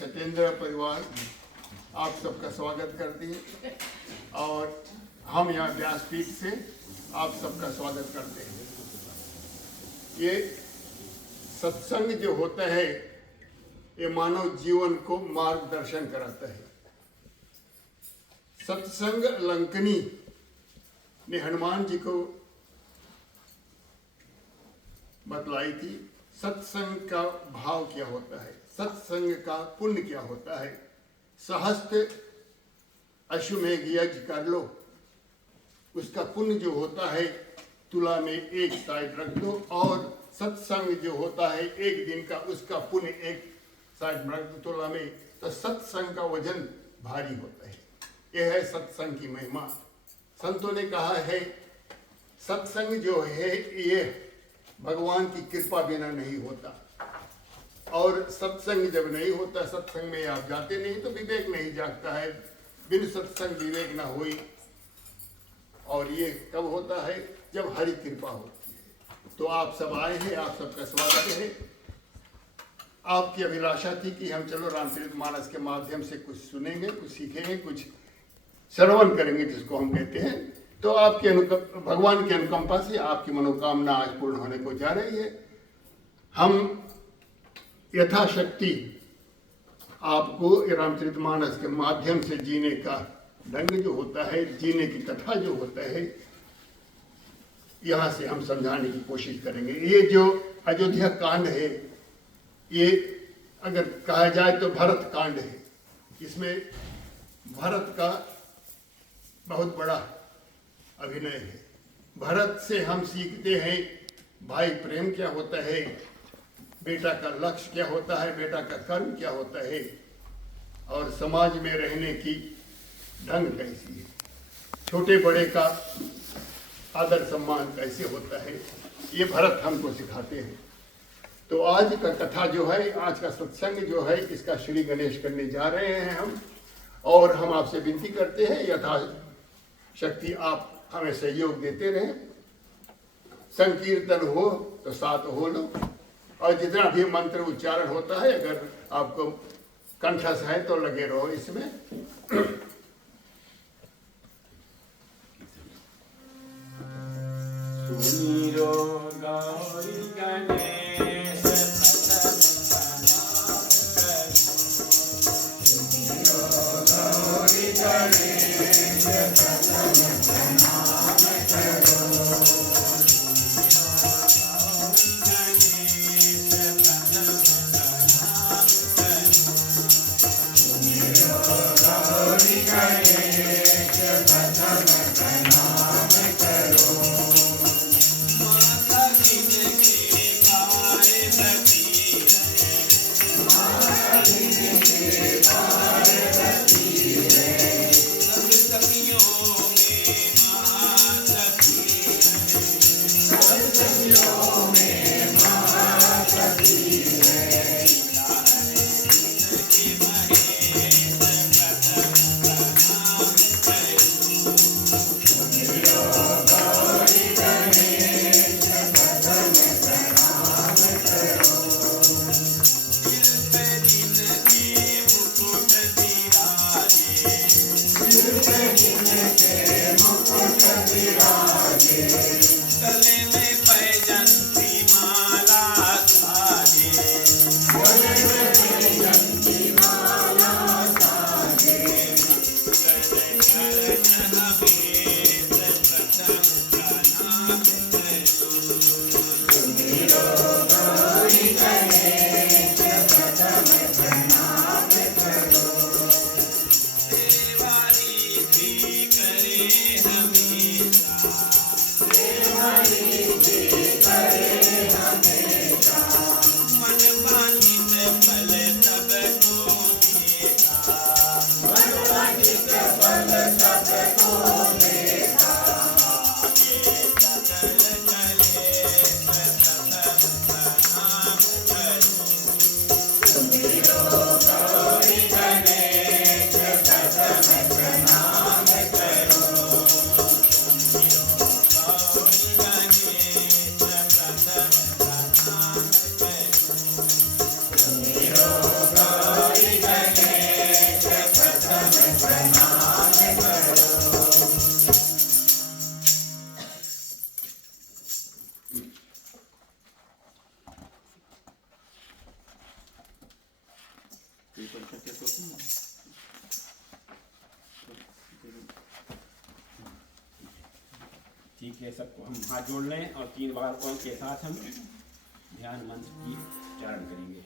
सत्येंद्र परिवार आप सबका स्वागत करती है और हम यहाँ व्यासपीठ से आप सबका स्वागत करते हैं। ये सत्संग जो होता है ये मानव जीवन को मार्गदर्शन कराता है। सत्संग लंकनी ने हनुमान जी को बतलाई थी। सत्संग का भाव क्या होता है, सत्संग का पुण्य क्या होता है। सहस्त्र अश्वमेघ यज्ञ कर लो, उसका पुण्य जो होता है तुला में एक साइड रख दो, और सत्संग जो होता है एक दिन का उसका पुण्य एक साइड में रख दो तुला में, तो सत्संग का वजन भारी होता है। यह है सत्संग की महिमा। संतों ने कहा है सत्संग जो है ये भगवान की कृपा बिना नहीं होता, और सत्संग जब नहीं होता, सत्संग में आप जाते नहीं तो विवेक नहीं जागता है। बिन सत्संग विवेक ना होई। और ये कब होता है, जब हरि कृपा होती है। तो आप सब आए हैं, आप सबका स्वागत है। आपकी अभिलाषा थी कि हम चलो रामचरितमानस के माध्यम से कुछ सुनेंगे, कुछ सीखेंगे, कुछ श्रवण करेंगे जिसको हम कहते हैं। तो आपके भगवान की अनुकंपा से आपकी मनोकामना आज पूर्ण होने को जा रही है। हम यथाशक्ति आपको रामचरितमानस के माध्यम से जीने का ढंग जो होता है, जीने की कथा जो होता है, यहाँ से हम समझाने की कोशिश करेंगे। ये जो अयोध्या कांड है, ये अगर कहा जाए तो भरत कांड है। इसमें भरत का बहुत बड़ा अभिनय है। भरत से हम सीखते हैं भाई प्रेम क्या होता है, बेटा का लक्ष्य क्या होता है, बेटा का कर्म क्या होता है, और समाज में रहने की ढंग कैसी है, छोटे बड़े का आदर सम्मान कैसे होता है, ये भरत हमको सिखाते हैं। तो आज का कथा जो है, आज का सत्संग जो है, इसका श्री गणेश करने जा रहे हैं हम। और हम आपसे विनती करते हैं यथाशक्ति आप हमें सहयोग देते रहें। संकीर्तन हो तो साथ हो लो, और जितना भी मंत्र उच्चारण होता है अगर आपको कंठस्थ है तो लगे रहो इसमें। सुमिरो गौरी गणेश प्रथम ठीक है, सबको हम हाथ जोड़ लें और 3 बार ओम के साथ हम ध्यान मंत्र की उच्चारण करेंगे।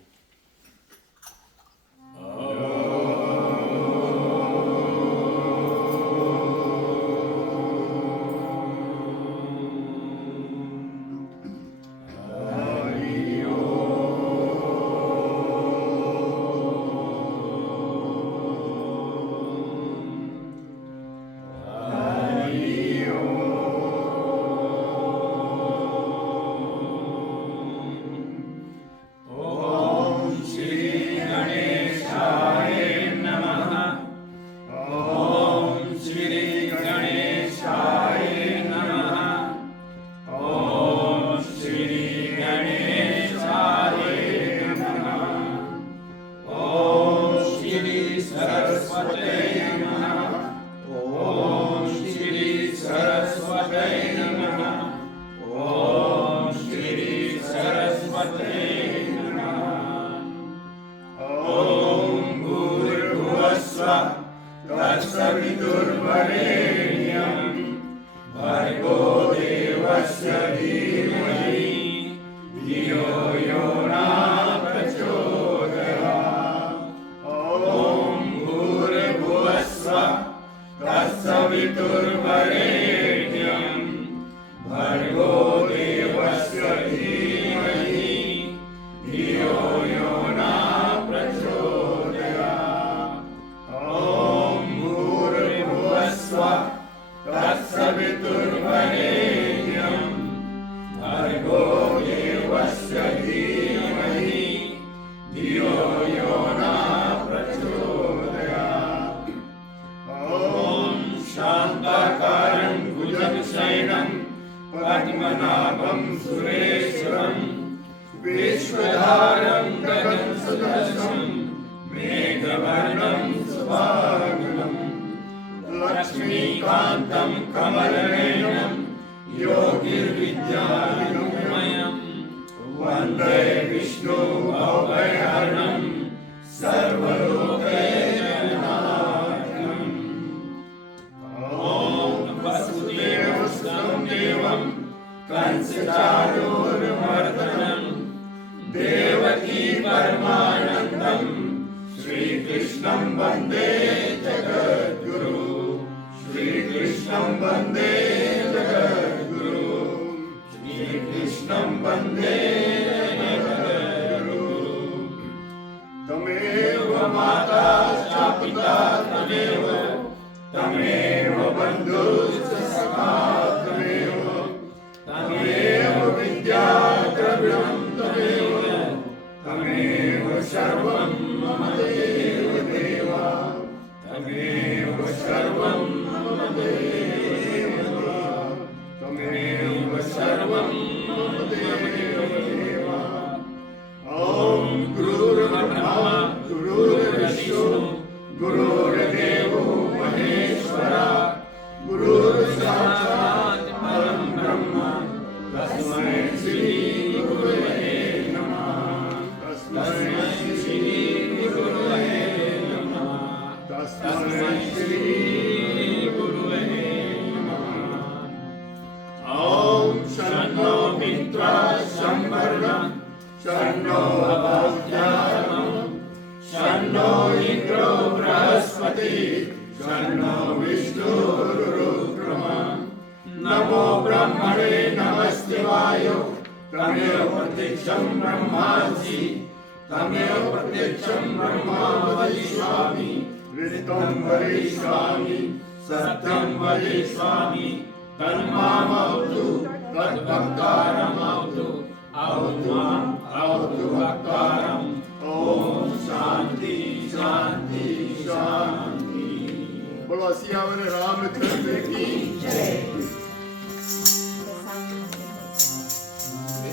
बोलो सियावर रामचंद्र की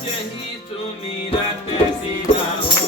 यही सुमिरत सीता हो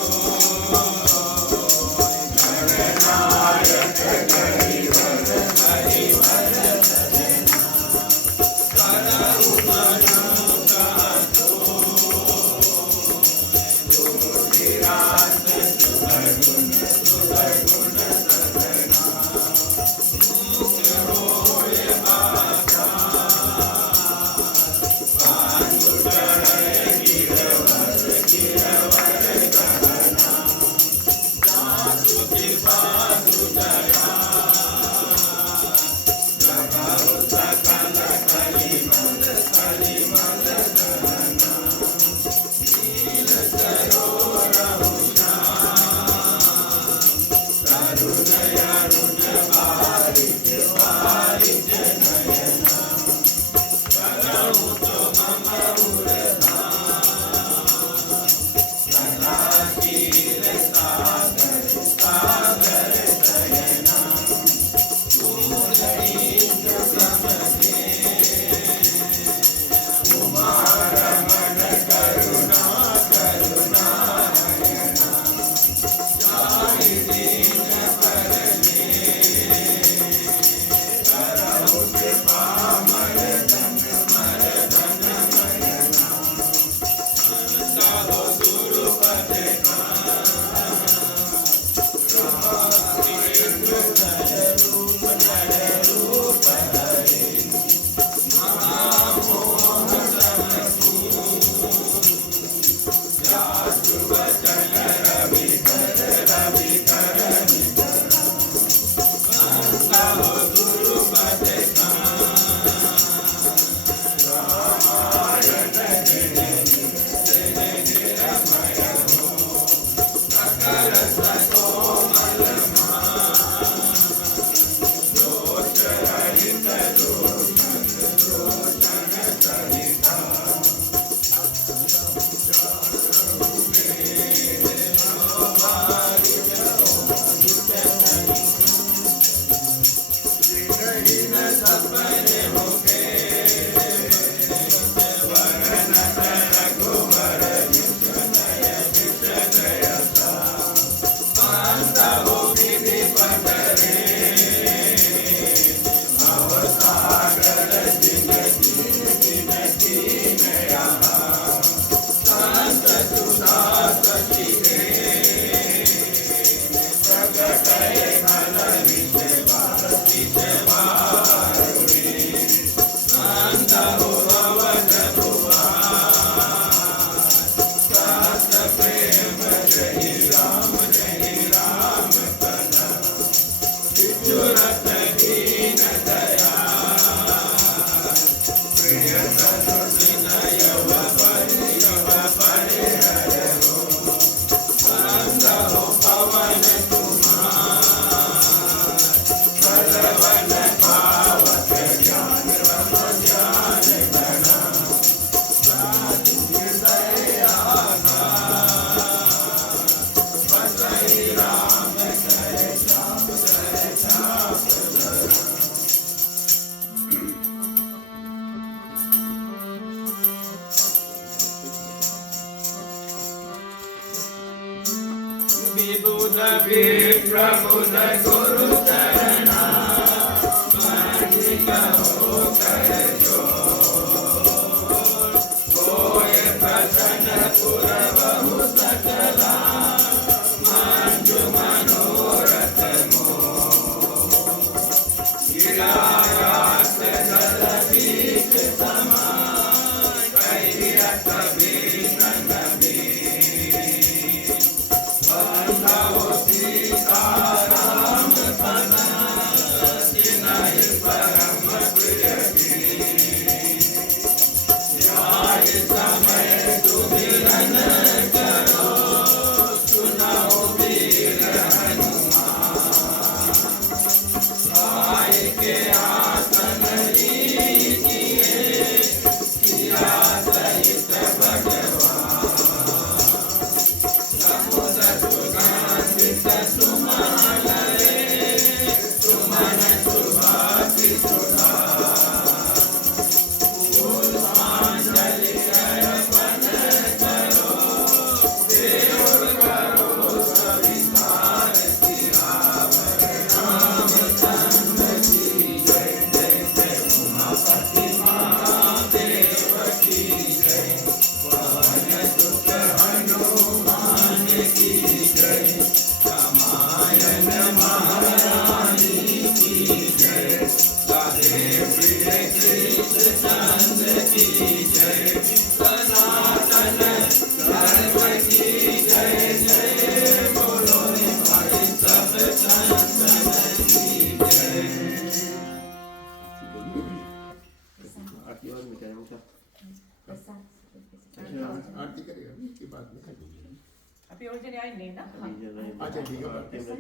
ठीक है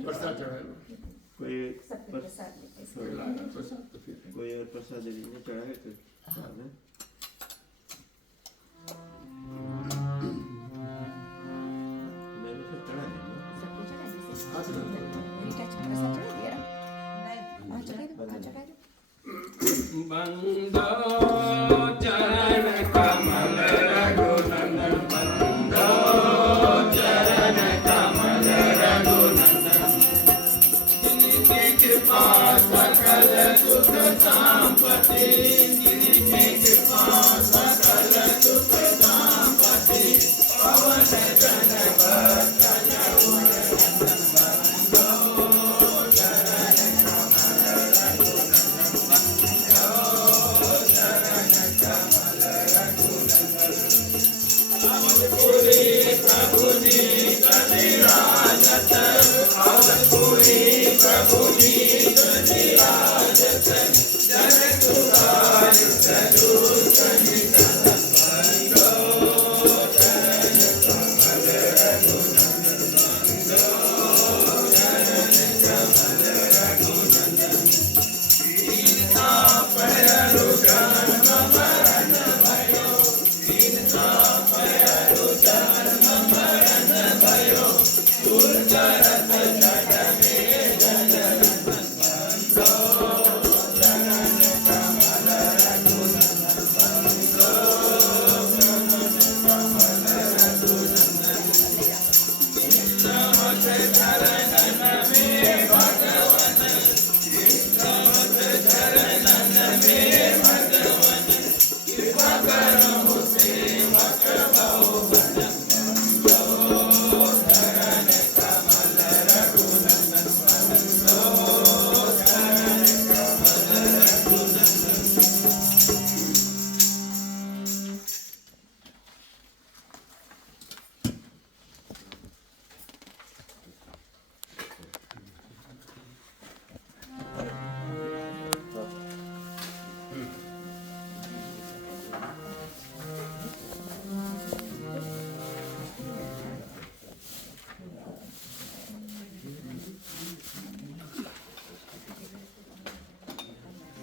प्रसाद चढ़ा लो कोई सबके प्रसाद लेते हैं। कोई लाना प्रसाद तो फिर कोई और प्रसाद नहीं चढ़ाए तो सामने मैंने सब चढ़ा दिया सबको चढ़ा दीजिए। हाँ चढ़ा दो। रीटा जी प्रसाद चढ़ा दिया? हाँ चढ़ा दो, हाँ चढ़ा दो। बंदो चरण कमल रघुनंदन बंदो चरण कमल रघुनंदन जिनकी कृपा सकल सुख संपत्ति जिनकी कृपा सकल सुख संपत्ति पवन जन भक्तन उरनंदन बंदो चरण कमल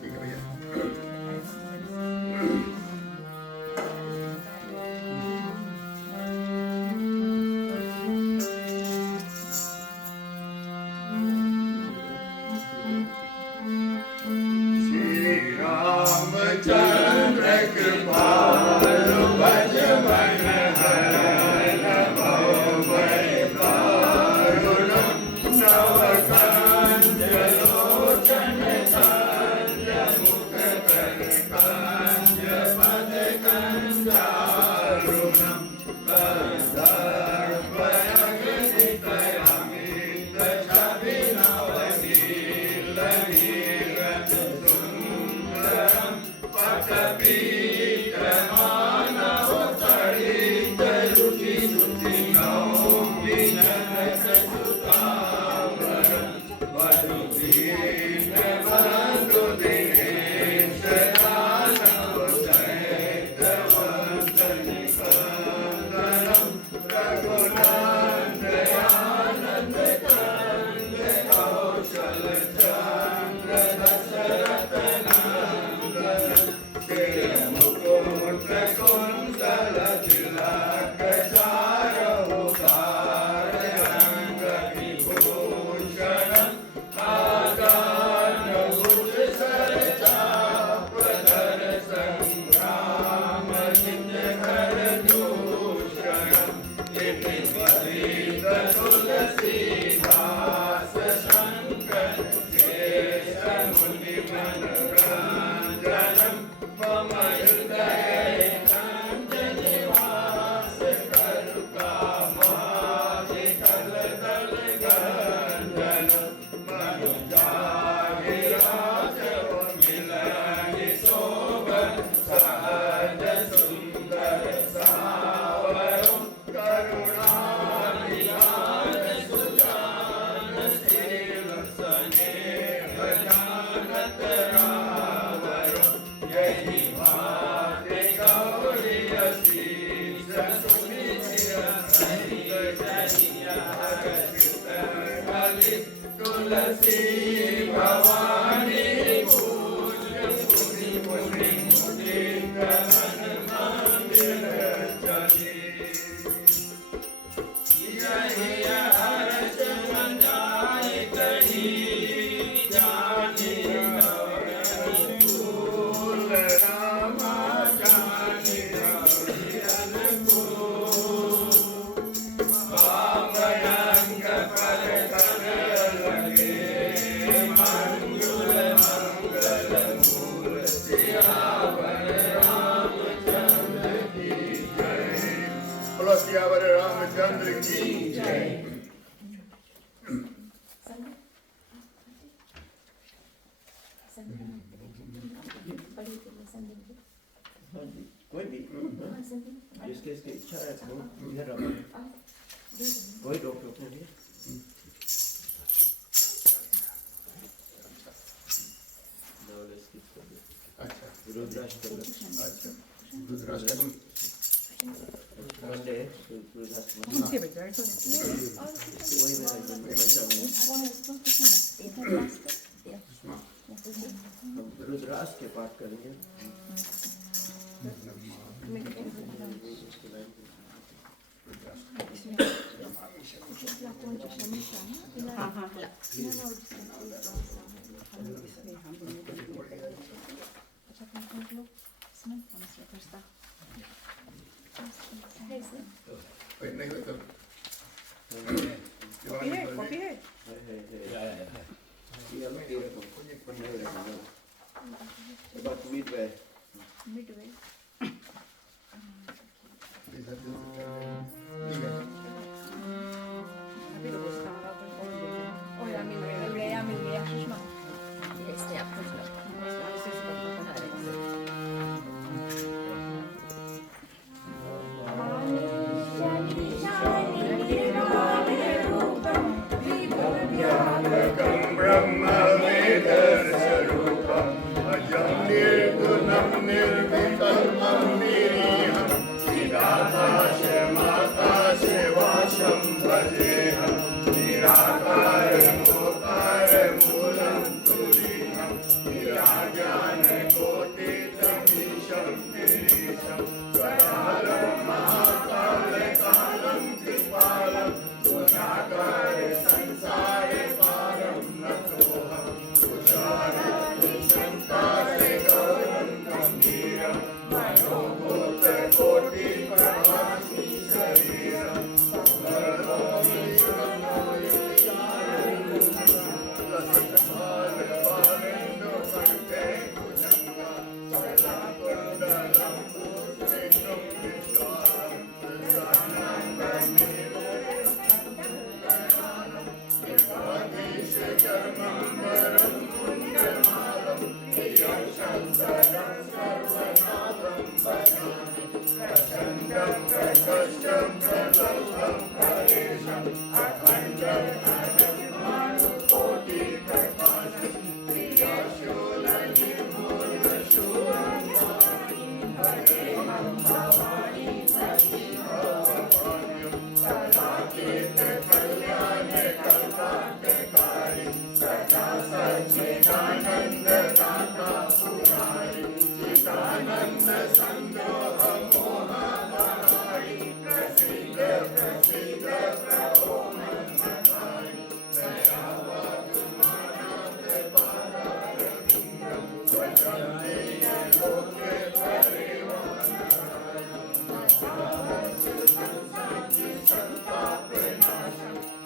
ठीक है भैया श्री रामचंद्र कृपालु भज मन हरण भव भय कारुण नव कंज लोचन कंज मुख कर कंज पद कंजारुणम कंदर्प अग्नित अमित छवि नवनील नीरज सुंदरम पटपीत मानव तड़ित रुचि रुचि नौमि जनक सुतावरम वधुदीन बंधु दिनेश दानव सहित वंदन कंदनम रघुनंदन आनंद कंद कौशल चंद्र दशरथ नंदन श्री मुकुट कुंडल तिलक चारु कार अंग विभूषणम आगा बोलो सियावर रामचंद्र की जय। हाँ जी, कोई भी जिसकी इसकी इच्छा है वो इधर रखो, कोई रोक टोक नहीं है। अच्छा रुद्राष्टक अच्छा रुद्राष्टकम मंडे रुद्राष्टक कौन से बजा रहे वही मेरा बच्चा है। हम रुद्राष्टक के पाठ करेंगे। हाँ हाँ कोई नहीं हो तो कॉपी है ये हम दे रहे हैं, पर नहीं रखेंगे। About midway. मिडवे इधर ठीक है अभी तो कुछ खाना कोई और देगा और या मिल गया Sushma Este a fost la से पता है ब्रह्म वेद स्वरूपम् अजं निर्गुणं निर्विकल्पं निरीहं चिदाकाशमाकाशवासं भजेऽहं निराकारमोकारमूलं तुरीयं निराज्ञानकोटितमीशं गिरीशं करालं महाकालकालं कृपालं गुणाकार संसारे पारं नतोऽहं तुषाराणि संसारे गौरं गम्भीरं मनोभूतकोटिप्रभासि शरीरं सर्वोऽपि लसत्कालवारेण्यो कण्ठे भुजङ्गा सदाकुण्डलं भूषितं विशालं प्रसन्नं कर्मं पुण्यमालं प्रियं संसदं सर्वनाथं भजामि प्रचण्डं प्रकर्षं प्रलब्धं परेशम् अखण्डं अनन्यमानुकोटिप्रकाशं प्रियशूलनिर्मूलशूलं हरेहं भवानी सखीभवपान्यं कलाकीर्तकल्याणकल्पान्तकारी सदा सच्चिदानन्ददाता पुरारि चिदानन्दसन्दोहमोहपहारि प्रसीद प्रसीद प्रभो मन्मथारि दयावागुमानाथपादारविन्दं भजन्ते लोके परिवारनाशं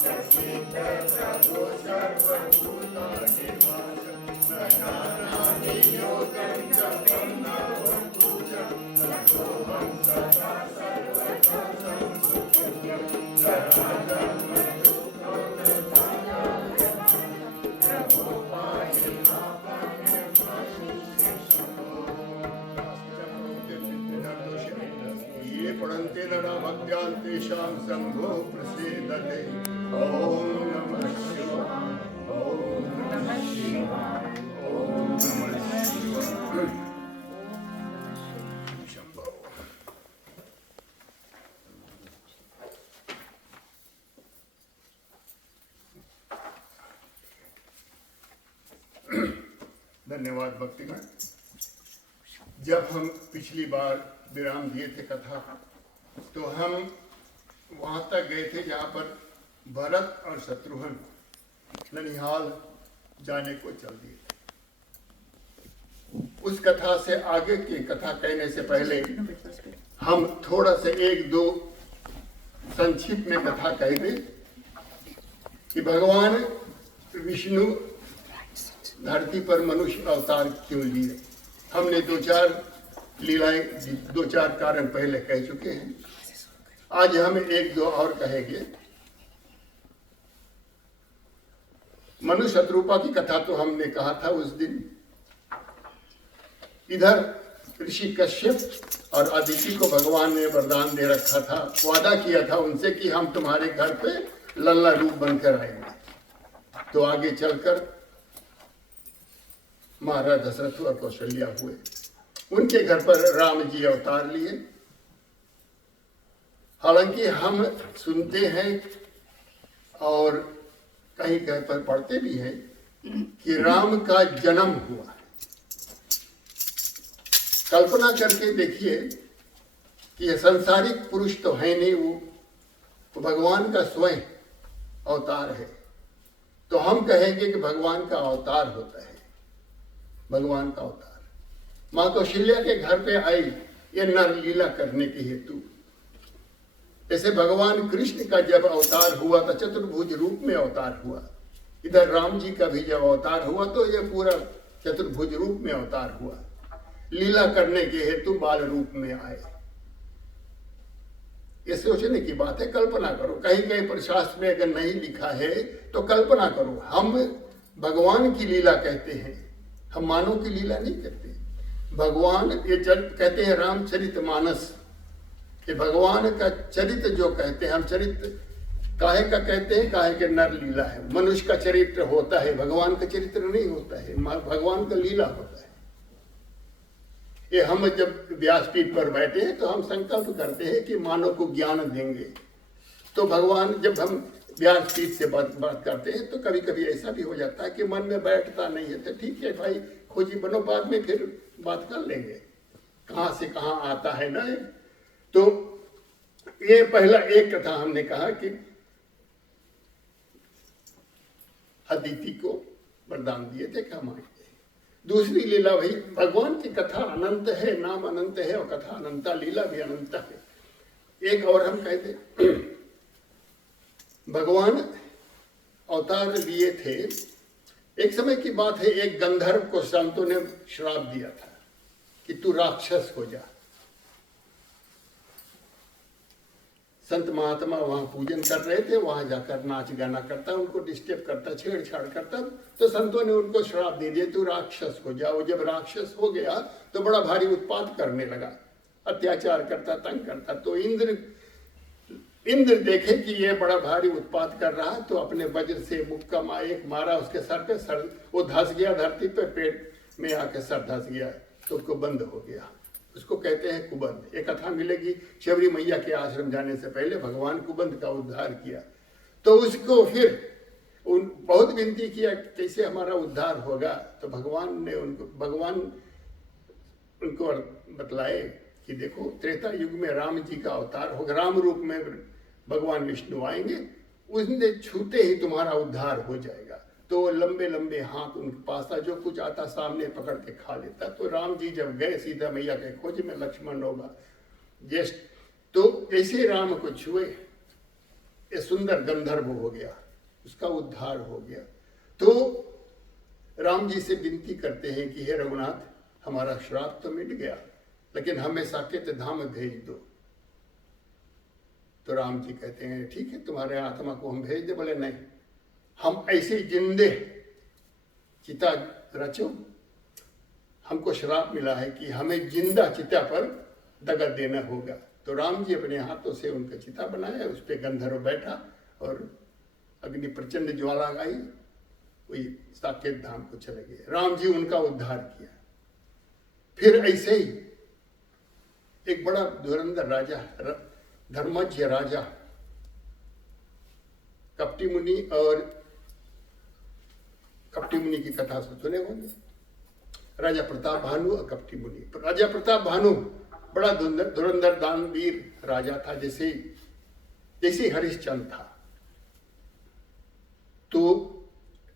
प्रसीद प्रभो सर्वभूतानिवासं ननामि योगं जपं नवं पूजं ततोऽहं सदा सर्वदा संसुखं सदानं प्रभो पाहि ये पढ़न्ते नरा भक्त्यान्तेषां संघो प्रसीदते ॐ नमः शिवाय ॐ नमः शिवाय ॐ नमः शिवाय शंभो धन्यवाद भक्तिगण। जब हम पिछली बार विराम दिए थे कथा, तो हम वहां तक गए थे जहां पर भरत और शत्रुघ्न ननिहाल जाने को चल दिए थे। उस कथा से आगे की कथा कहने से पहले हम थोड़ा सा एक दो संक्षिप्त में कथा कह दें कि भगवान विष्णु धरती पर मनुष्य अवतार क्यों लिए। हमने दो चार लीलाएं, दो चार कारण पहले कह चुके हैं। आज हम एक दो और कहेंगे। मनु शत्रुपा की कथा तो हमने कहा था उस दिन। इधर ऋषि कश्यप और अदिति को भगवान ने वरदान दे रखा था, वादा किया था उनसे कि हम तुम्हारे घर पे लल्ला रूप बनकर आएंगे। तो आगे चलकर महाराज दशरथ और कौशल्या हुए, उनके घर पर राम जी अवतार लिए। हालांकि हम सुनते हैं और कहीं कहीं पर पढ़ते भी हैं कि राम का जन्म हुआ। कल्पना करके देखिए कि यह संसारिक पुरुष तो है नहीं, वो भगवान का स्वयं अवतार है। तो हम कहेंगे कि भगवान का अवतार होता है, भगवान का अवतार। माँ कौशल्या के घर पे आई ये नर लीला करने के हेतु। जैसे भगवान कृष्ण का जब अवतार हुआ तो चतुर्भुज रूप में अवतार हुआ। इधर राम जी का भी जब अवतार हुआ तो ये पूरा चतुर्भुज रूप में अवतार हुआ। लीला करने के हेतु बाल रूप में आए। ये सोचने की बात है, कल्पना करो। कहीं कहीं पर शास्त्र में अगर नहीं लिखा है तो कल्पना करो। हम भगवान की लीला कहते हैं, हम मानव की लीला नहीं कहते। भगवान ये कहते हैं रामचरितमानस, कि भगवान का चरित्र जो कहते हैं हम, चरित्र काहे का कहते हैं, काहे के नर लीला है। मनुष्य का चरित्र होता है, भगवान का चरित्र नहीं होता है, भगवान का लीला होता है। ये हम जब व्यासपीठ पर बैठे हैं तो हम संकल्प करते हैं कि मानव को ज्ञान देंगे। तो भगवान, जब हम व्यासपीठ से बात करते हैं तो कभी कभी ऐसा भी हो जाता है कि मन में बैठता नहीं है। तो ठीक है भाई, खोजी बनो, बाद में फिर बात कर लेंगे, कहाँ से कहाँ आता है ना। तो ये पहला एक कथा हमने कहा कि अदिति को वरदान दिए थे कि हम आएंगे। दूसरी लीला भाई, भगवान की कथा अनंत है, नाम अनंत है और कथा अनंता, लीला भी अनंत है। एक और हम कहते, भगवान अवतार लिए थे। एक समय की बात है, एक गंधर्व को संतों ने श्राप दिया था कि तू राक्षस हो जा। संत महात्मा वहां पूजन कर रहे थे, वहां जाकर नाच गाना करता, उनको डिस्टर्ब करता, छेड़छाड़ करता। तो संतों ने उनको श्राप दे दिया, तू राक्षस हो जा। वो जब राक्षस हो गया तो बड़ा भारी उत्पात करने लगा, अत्याचार करता, तंग करता। तो इंद्र देखे कि ये बड़ा भारी उत्पात कर रहा, तो अपने वज्र से मुक्का एक मारा उसके सर पे। सर वो धस गया धरती पे, पेट में आके सर धस गया, तो उसको बंद हो गया। उसको कहते हैं कुबंध। एक कथा मिलेगी, शबरी मैया के आश्रम जाने से पहले भगवान कुबंध का उद्धार किया। तो उसको फिर बहुत विनती किया कैसे हमारा उद्धार होगा। तो भगवान ने उनको बतलाए कि देखो, त्रेता युग में राम जी का अवतार होगा, राम रूप में भगवान विष्णु आएंगे, उसने छूते ही तुम्हारा उद्धार हो जाएगा। तो लंबे लंबे हाथ उनके पास था, जो कुछ आता सामने पकड़ के खा लेता। तो राम जी जब गए सीता मैया के खोज में, लक्ष्मण होगा ज्येष्ठ, तो ऐसे राम को छुए, ये सुंदर गंधर्व हो गया, उसका उद्धार हो गया। तो राम जी से विनती करते हैं कि हे रघुनाथ, हमारा श्राप तो मिट गया, लेकिन हमें साकेत धाम भेज दो। तो राम जी कहते हैं ठीक है, तुम्हारे आत्मा को हम भेज दे। बोले नहीं, हम ऐसे जिंदे चिता रचो, हमको श्राप मिला है कि हमें जिंदा चिता पर दगा देना होगा। तो राम जी अपने हाथों से उनका चिता बनाया, उस पर गंधर्व बैठा और अग्नि प्रचंड ज्वाला आई, वही साकेत धाम को चले गए। राम जी उनका उद्धार किया। फिर ऐसे ही एक बड़ा धुरंधर राजा, धर्मज्ञ राजा, कपटी कपटी मुनि की कथा सुने होंगे, राजा प्रताप भानु और कपटी मुनि। राजा प्रताप भानु बड़ा धुरंधर दानवीर राजा था, जैसे हरिश्चंद्र था। तो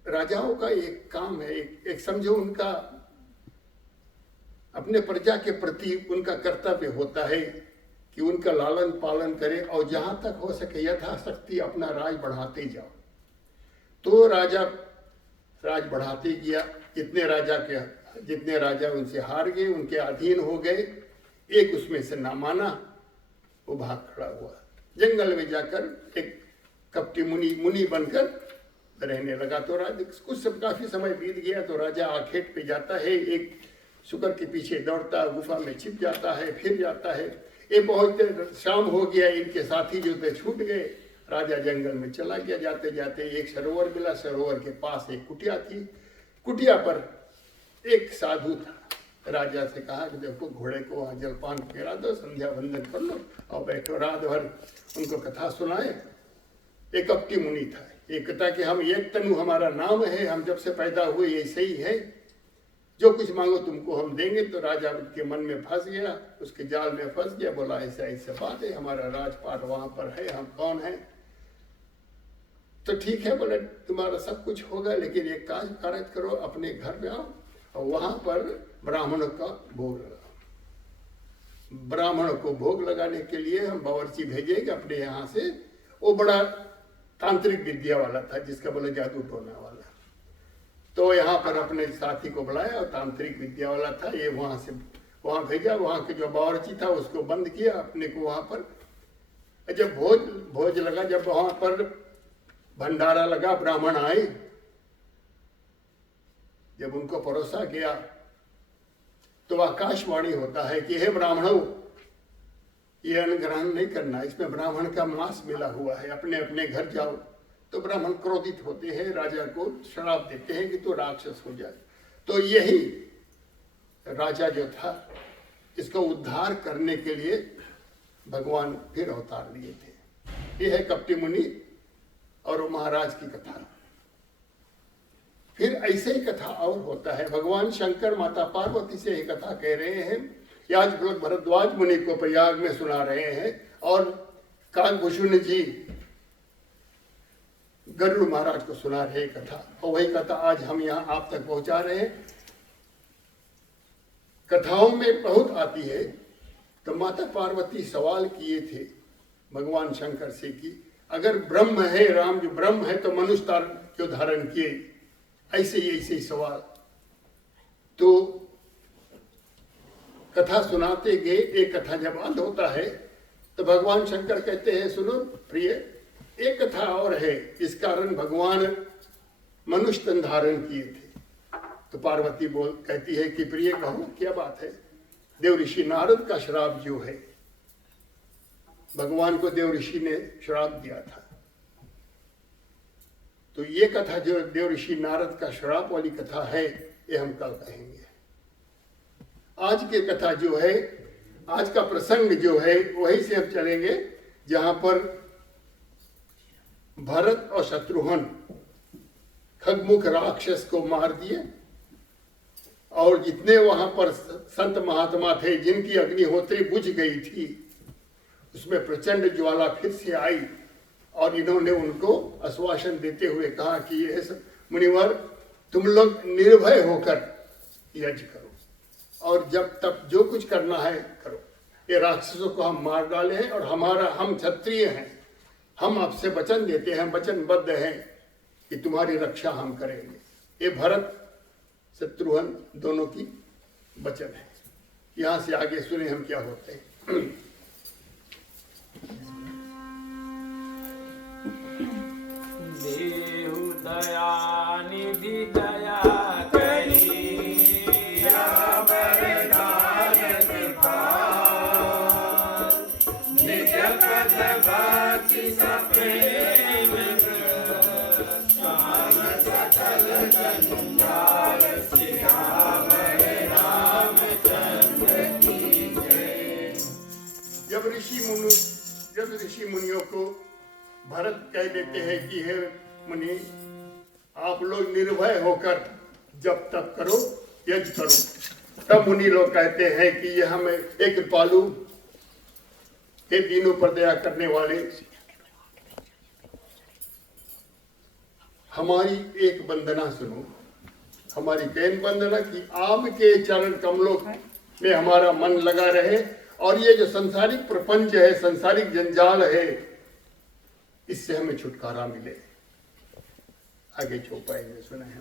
राजाओं का एक काम है, एक समझो उनका अपने प्रजा के प्रति उनका कर्तव्य होता है कि उनका लालन पालन करे और जहां तक हो सके यथाशक्ति अपना राज बढ़ाते जाओ। तो राजा राज बढ़ाते गया। जितने राजा उनसे हार गए, उनके अधीन हो गए, एक उसमें से ना माना, वो भाग खड़ा हुआ, जंगल में जाकर एक कपटी मुनि बनकर रहने लगा। तो काफी समय बीत गया तो राजा आखेट पे जाता है, एक शुकर के पीछे दौड़ता, गुफा में छिप जाता है, फिर जाता है। ये बहुत शाम हो गया, इनके साथी जो थे छूट गए। राजा जंगल में चला गया। जाते जाते एक सरोवर मिला, सरोवर के पास एक कुटिया थी। कुटिया पर एक साधु था। राजा से कहा कि देखो घोड़े को वहाँ जलपान पिला दो, संध्या वंदन कर लो और बैठो, रात भर उनको कथा सुनाए। एक कपटी मुनि था। एक कथा कि हम एक तनु हमारा नाम है, हम जब से पैदा हुए ऐसे ही है, जो कुछ मांगो तुमको हम देंगे। तो राजा के मन में फंस गया, उसके जाल में फंस गया। बोला ऐसा ऐसा बात है, हमारा राजपाट वहां पर है, हम कौन है? तो ठीक है, बोले तुम्हारा सब कुछ होगा, लेकिन एक कार्य करो, अपने घर में आओ और वहां पर ब्राह्मण का भोग लगाओ। ब्राह्मण को भोग लगाने के लिए हम बावर्ची भेजेंगे अपने यहाँ से। वो बड़ा तांत्रिक विद्या वाला था, जिसका बोले जादू टोना वाला। तो यहाँ पर अपने साथी को बुलाया और तांत्रिक विद्या वाला था, ये वहां भेजा। वहां के जो बावर्ची था उसको बंद किया, अपने को वहां पर जब भोज लगा, जब वहां पर भंडारा लगा, ब्राह्मण आए, जब उनको परोसा गया तो आकाशवाणी होता है कि हे ब्राह्मणों, ये अन्न ग्रहण नहीं करना, इसमें ब्राह्मण का मांस मिला हुआ है, अपने अपने घर जाओ। तो ब्राह्मण क्रोधित होते हैं, राजा को श्राप देते हैं कि तो राक्षस हो जाए। तो यही राजा जो था, इसको उद्धार करने के लिए भगवान फिर अवतार लिए थे। यह है कपटी मुनि और वो महाराज की कथा। फिर ऐसे ही कथा और होता है। भगवान शंकर माता पार्वती से एक कथा कह रहे हैं। याजक भरद्वाज मुनि को प्रयाग में सुना रहे हैं और काकभूषण जी गरुड़ महाराज को सुना रहे कथा, और वही कथा आज हम यहाँ आप तक पहुंचा रहे हैं। कथाओं में बहुत आती है। तो माता पार्वती सवाल किए थे भगवान शंकर से कि अगर ब्रह्म है, राम जो ब्रह्म है, तो मनुष्य क्यों धारण किए? ऐसे ही सवाल। तो कथा सुनाते गए, एक कथा जब अंत होता है तो भगवान शंकर कहते हैं, सुनो प्रिय, एक कथा और है, इस कारण भगवान मनुष्य तन धारण किए थे। तो पार्वती कहती है कि प्रिय कहो क्या बात है? देव ऋषि नारद का श्राप जो है, भगवान को देव ऋषि ने श्राप दिया था। तो ये कथा जो देव ऋषि नारद का श्राप वाली कथा है, ये हम कल कहेंगे। आज की कथा जो है, आज का प्रसंग जो है, वही से हम चलेंगे जहां पर भरत और शत्रुघ्न खगमुख राक्षस को मार दिए और जितने वहां पर संत महात्मा थे जिनकी अग्निहोत्री बुझ गई थी, उसमें प्रचंड ज्वाला फिर से आई और इन्होंने उनको आश्वासन देते हुए कहा कि ये मुनिवर, तुम लोग निर्भय होकर यज्ञ करो और जब तक जो कुछ करना है करो। ये राक्षसों को हम मार डाले हैं और हम क्षत्रिय हैं, हम आपसे वचन देते हैं, वचनबद्ध हैं कि तुम्हारी रक्षा हम करेंगे। ये भरत शत्रुघ्न दोनों की वचन है। यहाँ से आगे सुने हम क्या होते हैं। देहु दया निधि दया करी, निज पद भक्ति सप्रेम श्याम सकल संसार सियावर रामचंद्र की जय। जब ऋषि मुनियों को भरत कह देते हैं कि हे मुनि, आप लोग निर्भय होकर जब तप करो, यज्ञ करो। तब मुनि लोग कहते हैं कि ये हमें एक कृपालु, हे दीनों पर दया करने वाले, हमारी एक वंदना सुनो। हमारी कैन वंदना की आपके चरण कमलों में हमारा मन लगा रहे, और ये जो संसारिक प्रपंच है, संसारिक जंजाल है, इससे हमें छुटकारा मिले। आगे चौपाई में सुना है।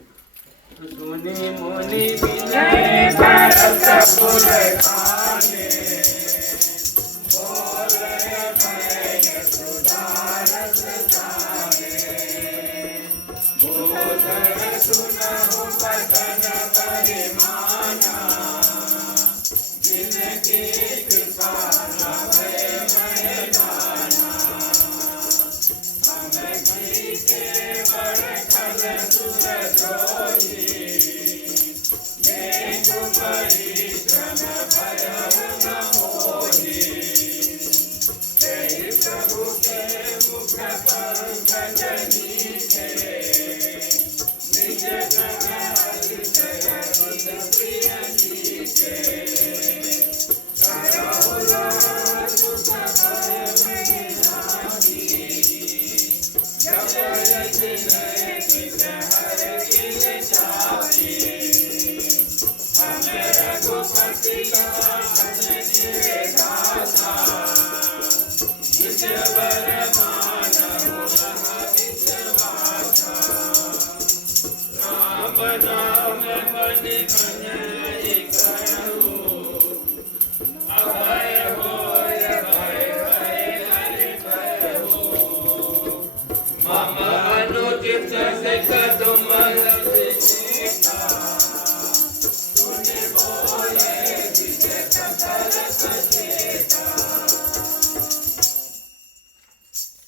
सुनी मुनि विनय भरत फूल खाने, बोले भय सुधारस तारे, बोधर सुनहु बदन परिमाना, जिनकी कृपा भय मैं जाना, हम की के बड़ खल सुर जोई, परिश्रम भयउ न होई, जय प्रभु के मुख पंकज नीचे, निज जन हृदय प्रिय नीचे, करहु सुख भय विनाशी, जब जिनय निज हर किल चाही, रघुपति दासा, निज बर मानहु विश्वासा, राम नाम बनि कन्हई करहु, अभय होय भय भय हरि करहु, मम अनुचित सिख तुम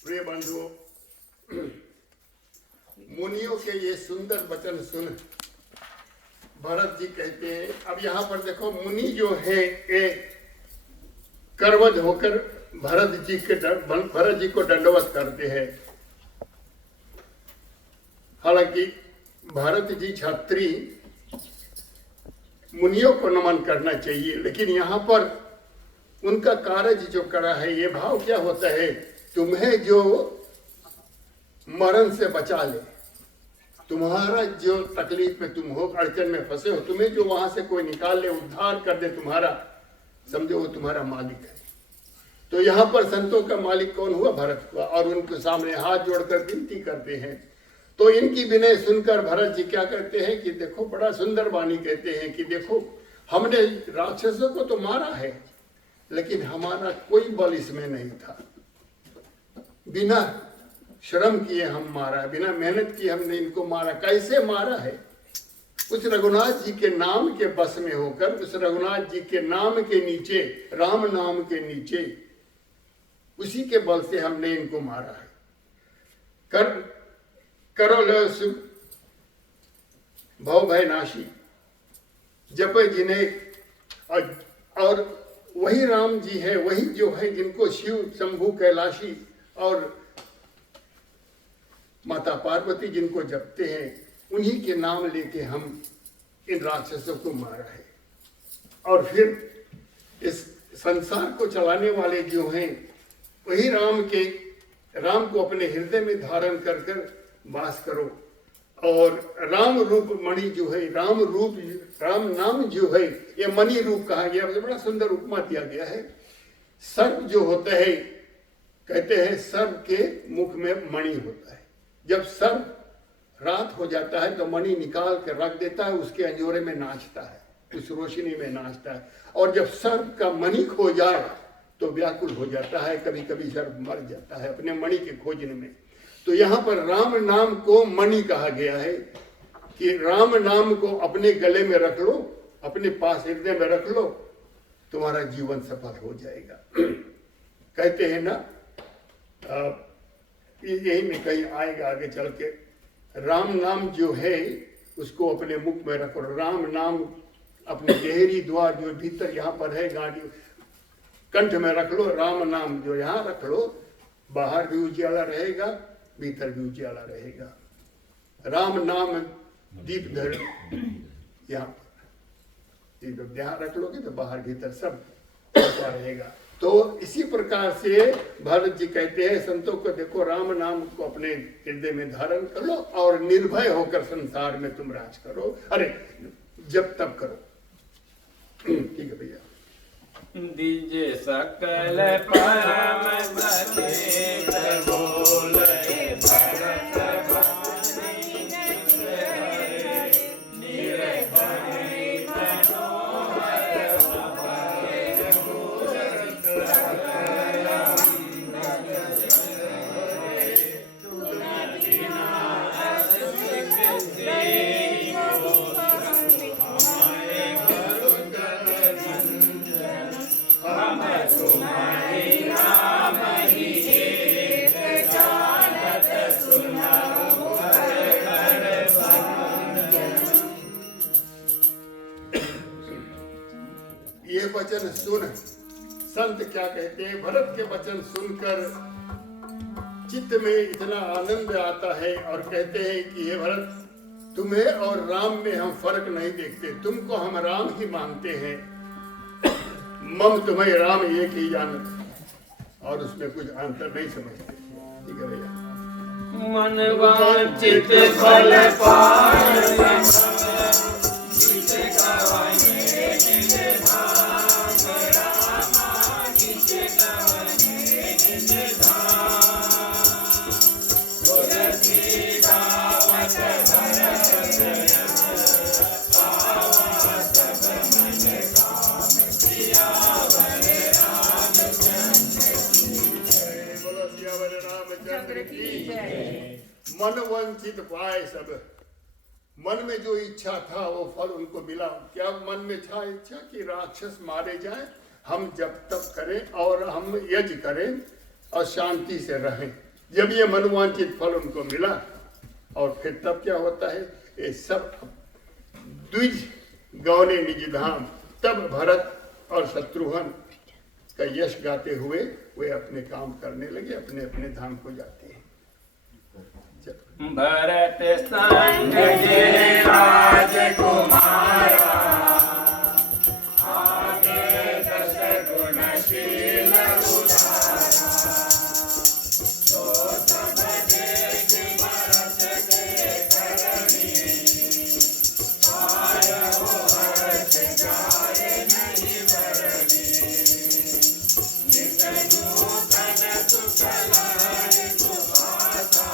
प्रिय बंधुओं, मुनियों के ये सुंदर वचन सुन भरत जी कहते हैं। अब यहाँ पर देखो, मुनि जो है ये करवद होकर भरत जी को दंडवत करते हैं। हालांकि भरत जी छात्री, मुनियों को नमन करना चाहिए, लेकिन यहाँ पर उनका कार्य जो करा है, ये भाव क्या होता है, तुम्हें जो मरण से बचा ले, तुम्हारा जो तकलीफ में तुम हो, अड़चन में फंसे हो, तुम्हें जो वहां से कोई निकाल ले, उद्धार कर दे तुम्हारा, समझो वो तुम्हारा मालिक है। तो यहाँ पर संतों का मालिक कौन हुआ? भरत हुआ। और उनके सामने हाथ जोड़कर विनती करते हैं। तो इनकी विनय सुनकर भरत जी क्या करते हैं कि देखो, बड़ा सुंदर वाणी कहते हैं कि देखो, हमने राक्षसों को तो मारा है, लेकिन हमारा कोई बल इसमें नहीं था। बिना श्रम किए हम मारा, बिना मेहनत किए हमने इनको मारा। कैसे मारा है? उस रघुनाथ जी के नाम के बस में होकर, उस रघुनाथ जी के नाम के नीचे, राम नाम के नीचे, उसी के बल से हमने इनको मारा है। करो लो सुख भव भय नाशी, जपे जिन्हें। और वही राम जी है, वही जो है जिनको शिव शंभु कैलाशी और माता पार्वती जिनको जपते हैं, उन्हीं के नाम लेके हम इन राक्षसों को मारा है। और फिर इस संसार को चलाने वाले जो हैं, वही राम को अपने हृदय में धारण कर कर वास करो। और राम रूप मणि जो है, राम नाम जो है, ये मणि रूप कहा गया। बड़ा सुंदर उपमा दिया गया है। सर्प जो होता है, कहते हैं सर्प के मुख में मणि होता है। जब सर्प रात हो जाता है तो मणि निकाल कर रख देता है, उसके अंजोरे में नाचता है, उस रोशनी में नाचता है। और जब सर्प का मणि खो जाए तो व्याकुल हो जाता है, कभी कभी सर्प मर जाता है अपने मणि के खोजने में। तो यहाँ पर राम नाम को मणि कहा गया है कि राम नाम को अपने गले में रख लो, अपने पास हृदय में रख लो, तुम्हारा जीवन सफल हो जाएगा। कहते हैं ना, यही में कहीं आएगा आगे चल के, राम नाम जो है उसको अपने मुख में रखो। राम नाम अपने गहरी द्वार जो भीतर यहाँ पर है, गाड़ी कंठ में रख लो। राम नाम जो यहाँ रख लो, बाहर भी उजियाला रहेगा, भीतर भी उजियाला रहेगा। राम नाम दीप धर, यहाँ ये जब ध्यान रख लोगे तो बाहर भीतर सब होता रहेगा। तो इसी प्रकार से भरत जी कहते हैं संतों को, देखो राम नाम को अपने हृदय में धारण कर लो और निर्भय होकर संसार में तुम राज करो। अरे जब तब करो। ठीक है भैया। दीजे सकल परम सचे बोले भरत ये वचन सुन। संत क्या कहते हैं, भरत के वचन सुनकर चित्त में इतना आनंद आता है और कहते हैं कि हे भरत, तुम्हें और राम में हम फर्क नहीं देखते, तुमको हम राम ही मानते हैं। मम तुम्हें राम एक ही जानत, और उसमें कुछ अंतर नहीं समझते। ठीक है भैया। मन वांछित फल पाए मन वंचित पाए सब। मन में जो इच्छा था वो फल उनको मिला। क्या मन में था इच्छा कि राक्षस मारे जाएं, हम जब तक करें और हम यज्ञ करें और शांति से रहें। जब ये मनोवांछित फल उनको मिला और फिर तब क्या होता है, ये सब द्विज गौने निज धाम। तब भरत और शत्रुघ्न का यश गाते हुए वे अपने काम करने लगे, अपने अपने धाम को जाते हैं। भरत संग जे राजकुमारा आगे दस गुणशील उदारा। तो सब देख भरत के करनी आय हो हर्ष जाए नहीं बरनी। नित नूतन सुख लहरी सुभाषा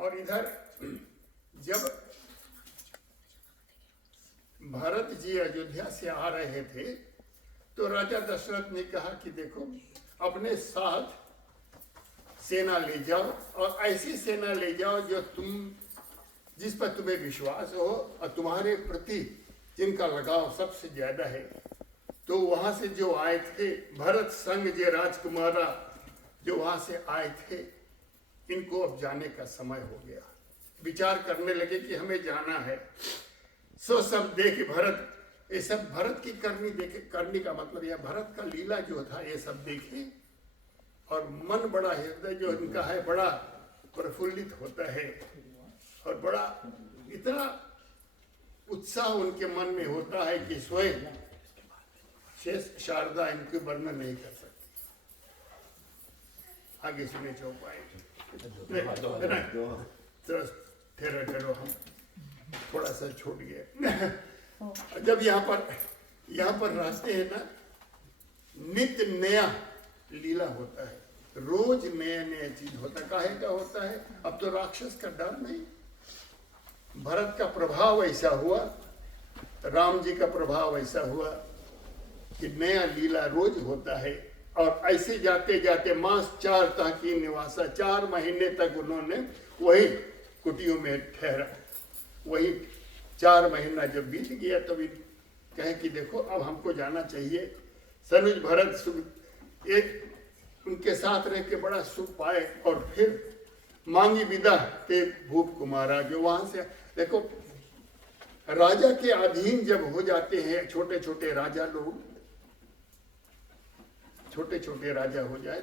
और इधर जब भरत जी अयोध्या से आ रहे थे तो राजा दशरथ ने कहा कि देखो अपने साथ सेना ले जाओ और ऐसी सेना ले जाओ जो जिस पर तुम्हें विश्वास हो और तुम्हारे प्रति जिनका लगाव सबसे ज्यादा है। तो वहां से जो आए थे भरत संग जे राजकुमारा, जो वहां से आए थे, इनको अब जाने का समय हो गया। विचार करने लगे कि हमें जाना है। सो सब देख भरत, ये सब भरत की करनी का मतलब यह भरत का लीला जो था ये सब देखे और मन बड़ा, हृदय जो इनका है बड़ा प्रफुल्लित होता है और बड़ा इतना उत्साह उनके मन में होता है कि स्वयं शेष शारदा इनके वर्णन नहीं कर सकते। आगे सुने चौपाई ठहरो ठहरो, हम थोड़ा सा छूट गए। जब यहाँ पर रहते हैं ना, नित्य नया लीला होता है, रोज नया नया चीज होता है। काहे का होता है? अब तो राक्षस का डर नहीं, भरत का प्रभाव ऐसा हुआ, राम जी का प्रभाव ऐसा हुआ कि नया लीला रोज होता है। और ऐसे जाते जाते मास 4 ताकि निवासा, 4 महीने तक उन्होंने वही कुटियों में ठहरा। वही 4 महीना जब बीत गया तभी कहे कि देखो अब हमको जाना चाहिए। सनुज भरत सुख एक उनके साथ रह के बड़ा सुख पाए और फिर मांगी विदा के भूप कुमारा, जो वहां से देखो राजा के अधीन जब हो जाते हैं छोटे छोटे राजा लोग, छोटे छोटे राजा हो जाए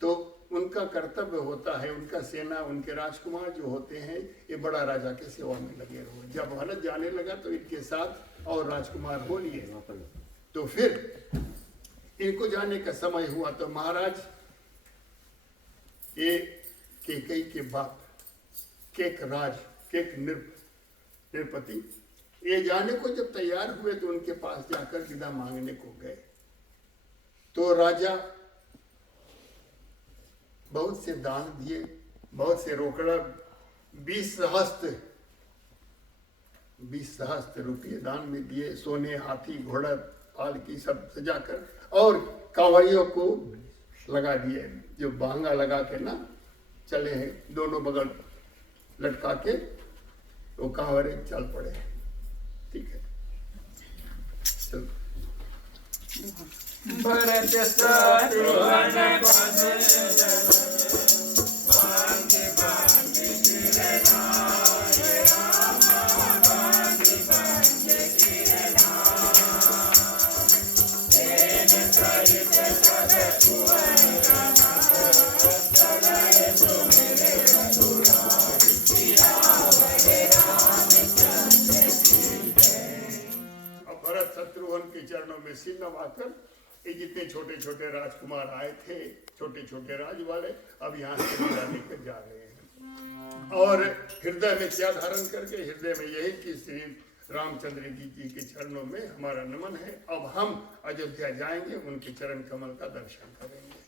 तो उनका कर्तव्य होता है, उनका सेना, उनके राजकुमार जो होते हैं ये बड़ा राजा के सेवा में लगे रहो। जब भरत जाने लगा तो इनके साथ और राजकुमार हो लिए, तो फिर इनको जाने का समय हुआ तो महाराज ये केकई के बाप केक राज केक नृपति ये जाने को जब तैयार हुए तो उनके पास जाकर विदा मांगने को गए। तो राजा बहुत से दान दिए, बहुत से रोकड़ा 20 सहस्त्र रुपये दान में दिए, सोने, हाथी, घोड़ा, पालकी सब सजाकर, और कांवरियों को लगा दिए, जो बांगा लगा के ना चले हैं, दोनों बगल लटका के वो कांवरे चल पड़े। ठीक है, चलो। भरत शत्रुघ्न शत्रुघ्न के चरणों में सिर नवाकर ये जितने छोटे छोटे राजकुमार आए थे, छोटे छोटे राज वाले, अब यहाँ से विदा लेकर जा रहे हैं। और हृदय में क्या धारण करके? हृदय में यही कि श्री रामचंद्र जी के चरणों में हमारा नमन है। अब हम अयोध्या जाएंगे, उनके चरण कमल का दर्शन करेंगे।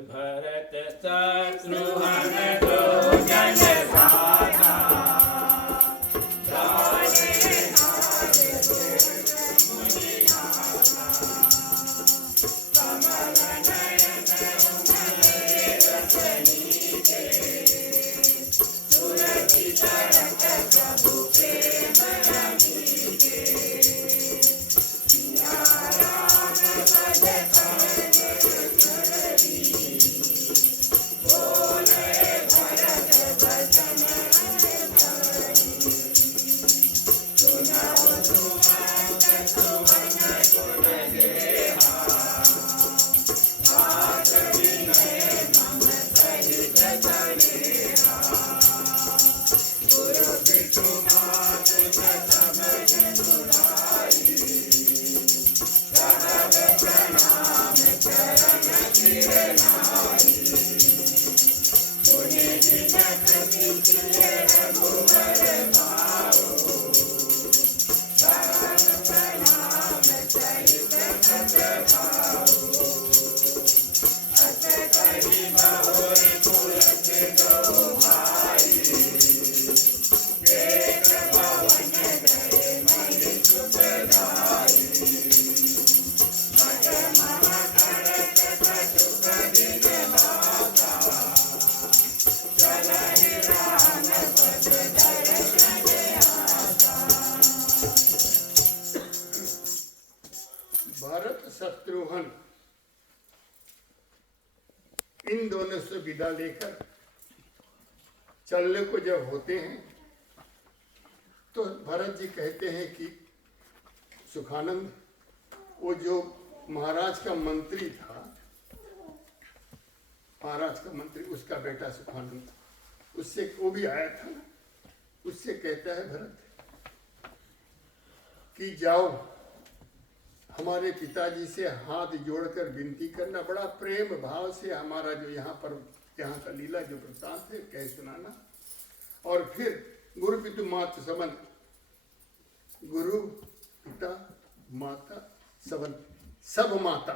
भरत शत्रुघ्न दो जन साथा भरत शत्रुघ्न इन दोनों से विदा लेकर चलने को जब होते हैं तो भरत जी कहते हैं कि सुखानंद, वो जो महाराज का मंत्री था, महाराज का मंत्री, उसका बेटा सुखानंद, उससे वो भी आया था ना, उससे कहता है भरत कि जाओ हमारे पिताजी से हाथ जोड़कर विनती करना, बड़ा प्रेम भाव से हमारा जो यहाँ का लीला जो वृत्तांत है कह सुनाना, और फिर गुरु पितु मातु सबन, गुरु पिता माता सबन, सब माता,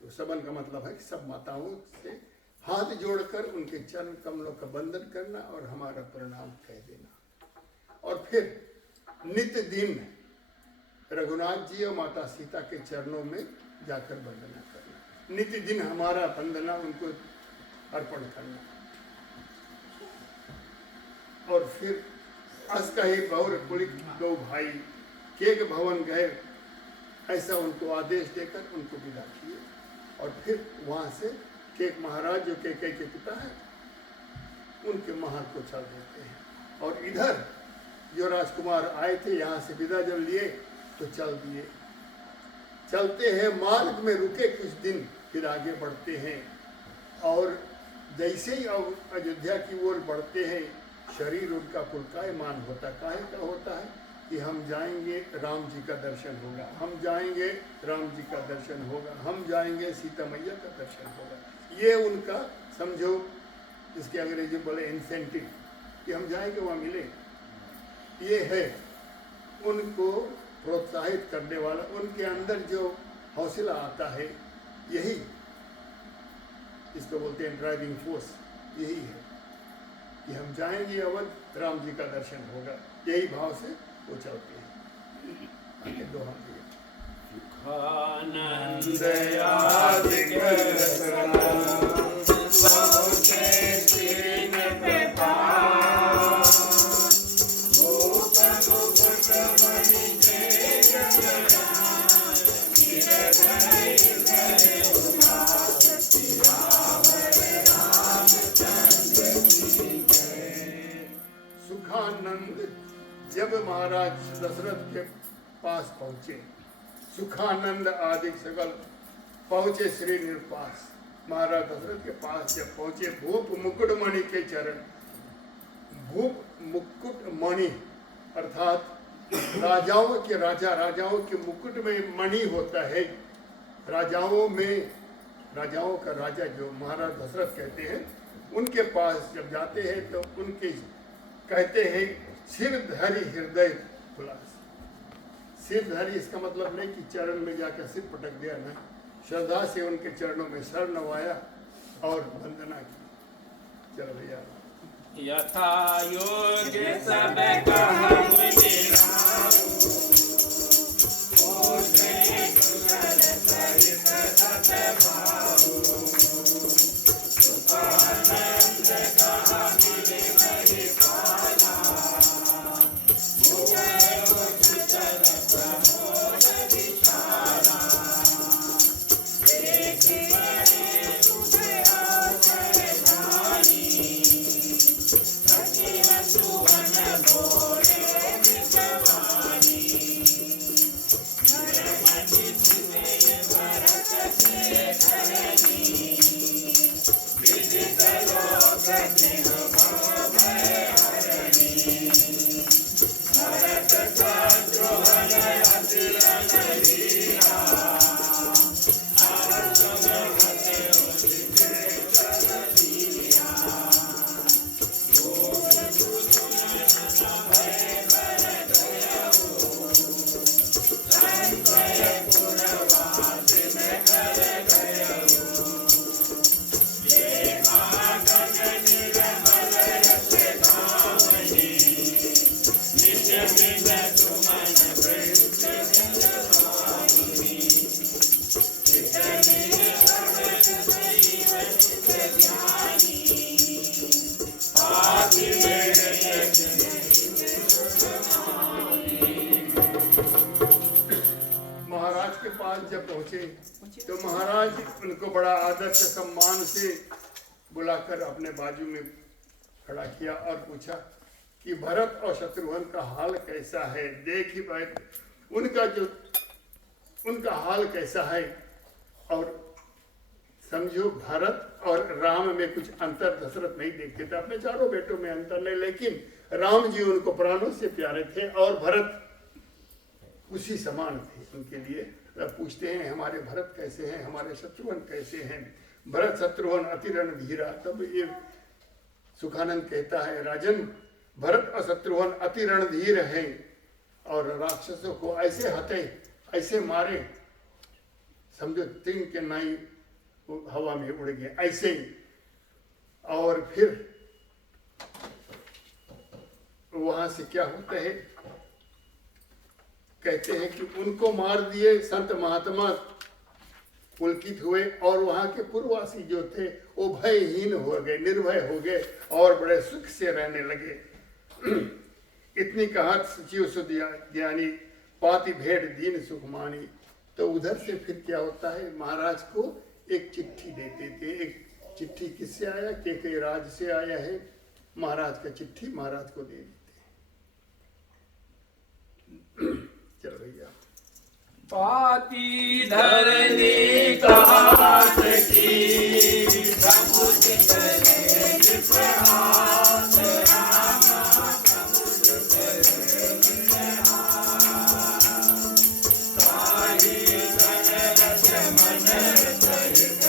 तो सबन का मतलब है कि सब माताओं से हाथ जोड़कर उनके चरण कमलों का वंदन करना और हमारा प्रणाम कह देना, और फिर नित्य दिन रघुनाथ जी और माता सीता के चरणों में जाकर वंदना करना, नित्य दिन हमारा वंदना उनको अर्पण करना, और फिर अस कहे बहुर कुलिक दो भाई केक भवन गए, ऐसा उनको आदेश देकर उनको विदा किए, और फिर वहां से केक महाराज जो केके के पिता है उनके महल को चल देते हैं, और इधर जो राजकुमार आए थे यहाँ से विदा जब लिए तो चल दिए, चलते हैं, मार्ग में रुके कुछ दिन, फिर आगे बढ़ते हैं, और जैसे ही अयोध्या की ओर बढ़ते हैं शरीर उनका पुलकायमान होता, काहे का होता है कि हम जाएंगे राम जी का दर्शन होगा, हम जाएंगे राम जी का दर्शन होगा, हम जाएंगे सीता मैया का दर्शन होगा, ये उनका समझो, इसके अंग्रेजी बोले इंसेंटिव, कि हम जाएंगे वहाँ मिले, ये है उनको प्रोत्साहित करने वाला, उनके अंदर जो हौसला आता है, यही इसको बोलते हैं ड्राइविंग फोर्स, यही है कि हम जाएंगे अवध, राम जी का दर्शन होगा, यही भाव से वो चलते हैं। आगे दोहा दिए, सुखानंद जब महाराज दशरथ के पास पहुंचे, सुखानंद आदि सकल पहुंचे श्री निरपास, महाराज दशरथ के पास जब पहुंचे, भूप मुकुट मणि के चरण, भूप मुकुट मणि अर्थात राजाओं के राजा, राजाओं के मुकुट में मणि होता है, राजाओं में, राजाओं का राजा जो महाराज दशरथ कहते हैं, उनके पास जब जाते हैं तो उनके कहते हैं सिर धरी हृदय खुलास, सिर धरी इसका मतलब नहीं कि चरण में जाकर सिर पटक दिया, ना, श्रद्धा से उनके चरणों में सर नवाया और वंदना की। चलो भैया। यथा योग्य सब कहा मुनि राम, ओढ़े कुशल सहित सत भाऊ, सुखानंद कहा मिले वही पाला, मुझे कुशल प्रमोद विशाला, देख बड़े शुभ आशय धानी, सखी सुवन भोरे विषवानी, नरमणि सुमेय भरत के धरनी, विदित लोक सिंह भय हरणी, भरत शत्रुघ्न अति रणधीरा, आसुरमते उदित जल दिया, भोग सुनन भय कर गयहु, संशय पुरवास में कर गयहु, देवागन निर्मल यश गावनी, निज निज सुमन वृत्त सिंधवाहिनी, इतनी शब्द दैव नित ज्ञानी, पापी मेरे यश महाराज के पास जब पहुंचे तो महाराज उनको बड़ा आदर से सम्मान से बुलाकर अपने बाजू में खड़ा किया और पूछा कि भरत और शत्रुघ्न का हाल कैसा है। देख ही भाई उनका हाल कैसा है। और समझो भरत और राम में कुछ अंतर दशरथ नहीं देखते थे, अपने चारों बेटों में अंतर नहीं, लेकिन राम जी उनको प्राणों से प्यारे थे और भरत उसी समान थे उनके लिए। पूछते हैं हमारे भरत कैसे हैं, हमारे शत्रुघ्न कैसे हैं। भरत शत्रुघ्न अति रणधीरा। तब ये सुखानंद कहता है राजन, भरत और शत्रुघ्न अति रणधीर हैं और राक्षसों को ऐसे हते ऐसे मारे, समझो तिन के नाई हवा में उड़ गए ऐसे ही। और फिर वहां से क्या होता है, कहते हैं कि उनको मार दिए, संत महात्मा पुलकित हुए और वहां के पूर्ववासी जो थे वो भयहीन हो गए, निर्भय हो गए और बड़े सुख से रहने लगे। इतनी कहात सचिव सुज्ञानी, पाति भेड़ दीन सुखमानी। तो उधर से फिर क्या होता है, महाराज को एक चिट्ठी देते थे। एक चिट्ठी किससे आया, के राज से आया है। महाराज का चिट्ठी महाराज को दे देते हैं। चलो भैया। पाती धरनी कहात की, प्रभुज करे प्रहास, रामा प्रभुज करे निहास, साही गणरस मन सहित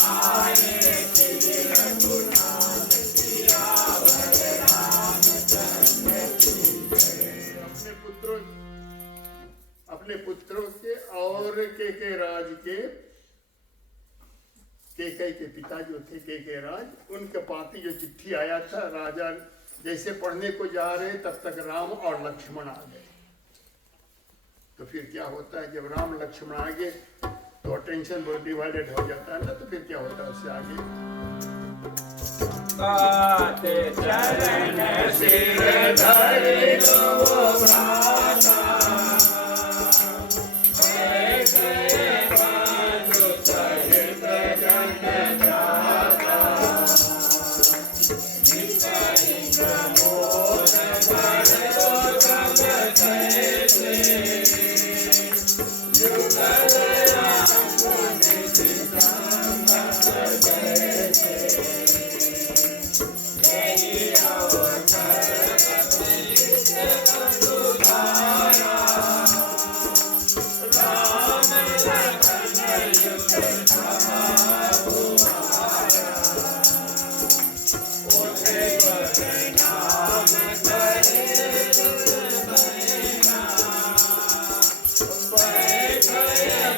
आए श्री रघुनाथ सियावर रामचंद्र की जय। अपने पुत्रों के और के राज के पिता जो थे के राज, उनके पाती जो चिट्ठी आया था, राजा जैसे पढ़ने को जा रहे तब तक राम और लक्ष्मण आ गए। तो फिर क्या होता है, जब राम लक्ष्मण आ गए तो अटेंशन बहुत डिवाइडेड हो जाता है ना। तो फिर क्या होता है उससे आगे, चरण सिर धरि लो भ्राता,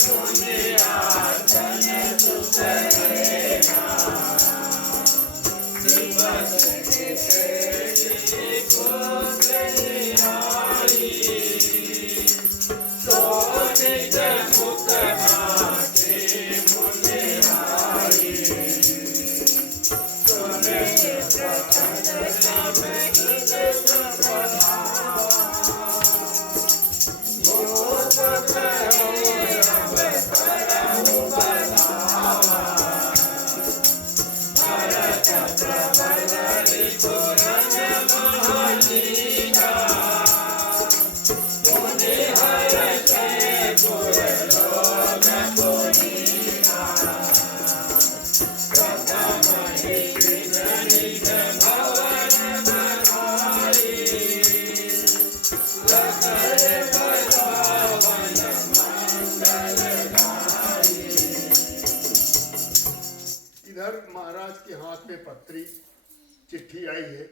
दुनिया जन सुख हाथ में पत्री चिट्ठी आई है।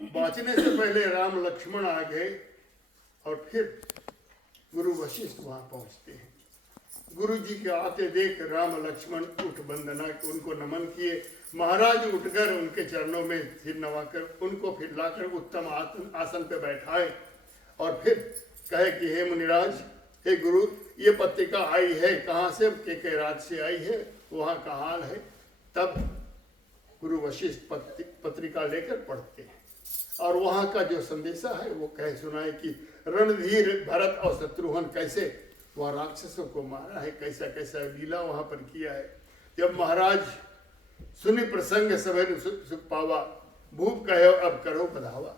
बाँचने से पहले राम लक्ष्मण आ गए और फिर गुरु वशिष्ठ वहां पहुंचते हैं। गुरु जी के आते देख राम लक्ष्मण उठ वंदना उनको नमन किए। महाराज उठकर उनके चरणों में सिर नवाकर उनको फिर लाकर उत्तम आसन पे बैठाए और फिर कहे कि हे मुनिराज, हे गुरु, ये पत्रिका आई है कहाँ से? के राज से आई है, वहाँ का हाल है। तब गुरु वशिष्ठ पत्रिका लेकर पढ़ते हैं और वहाँ का जो संदेशा है वो कह सुनाए कि रणधीर भरत और शत्रुघ्न कैसे वहाँ राक्षसों को मारा है, कैसा कैसा लीला वहाँ पर किया है। जब महाराज सुनि प्रसंग सभर सुख पावा, भूप कहे अब करो बधावा।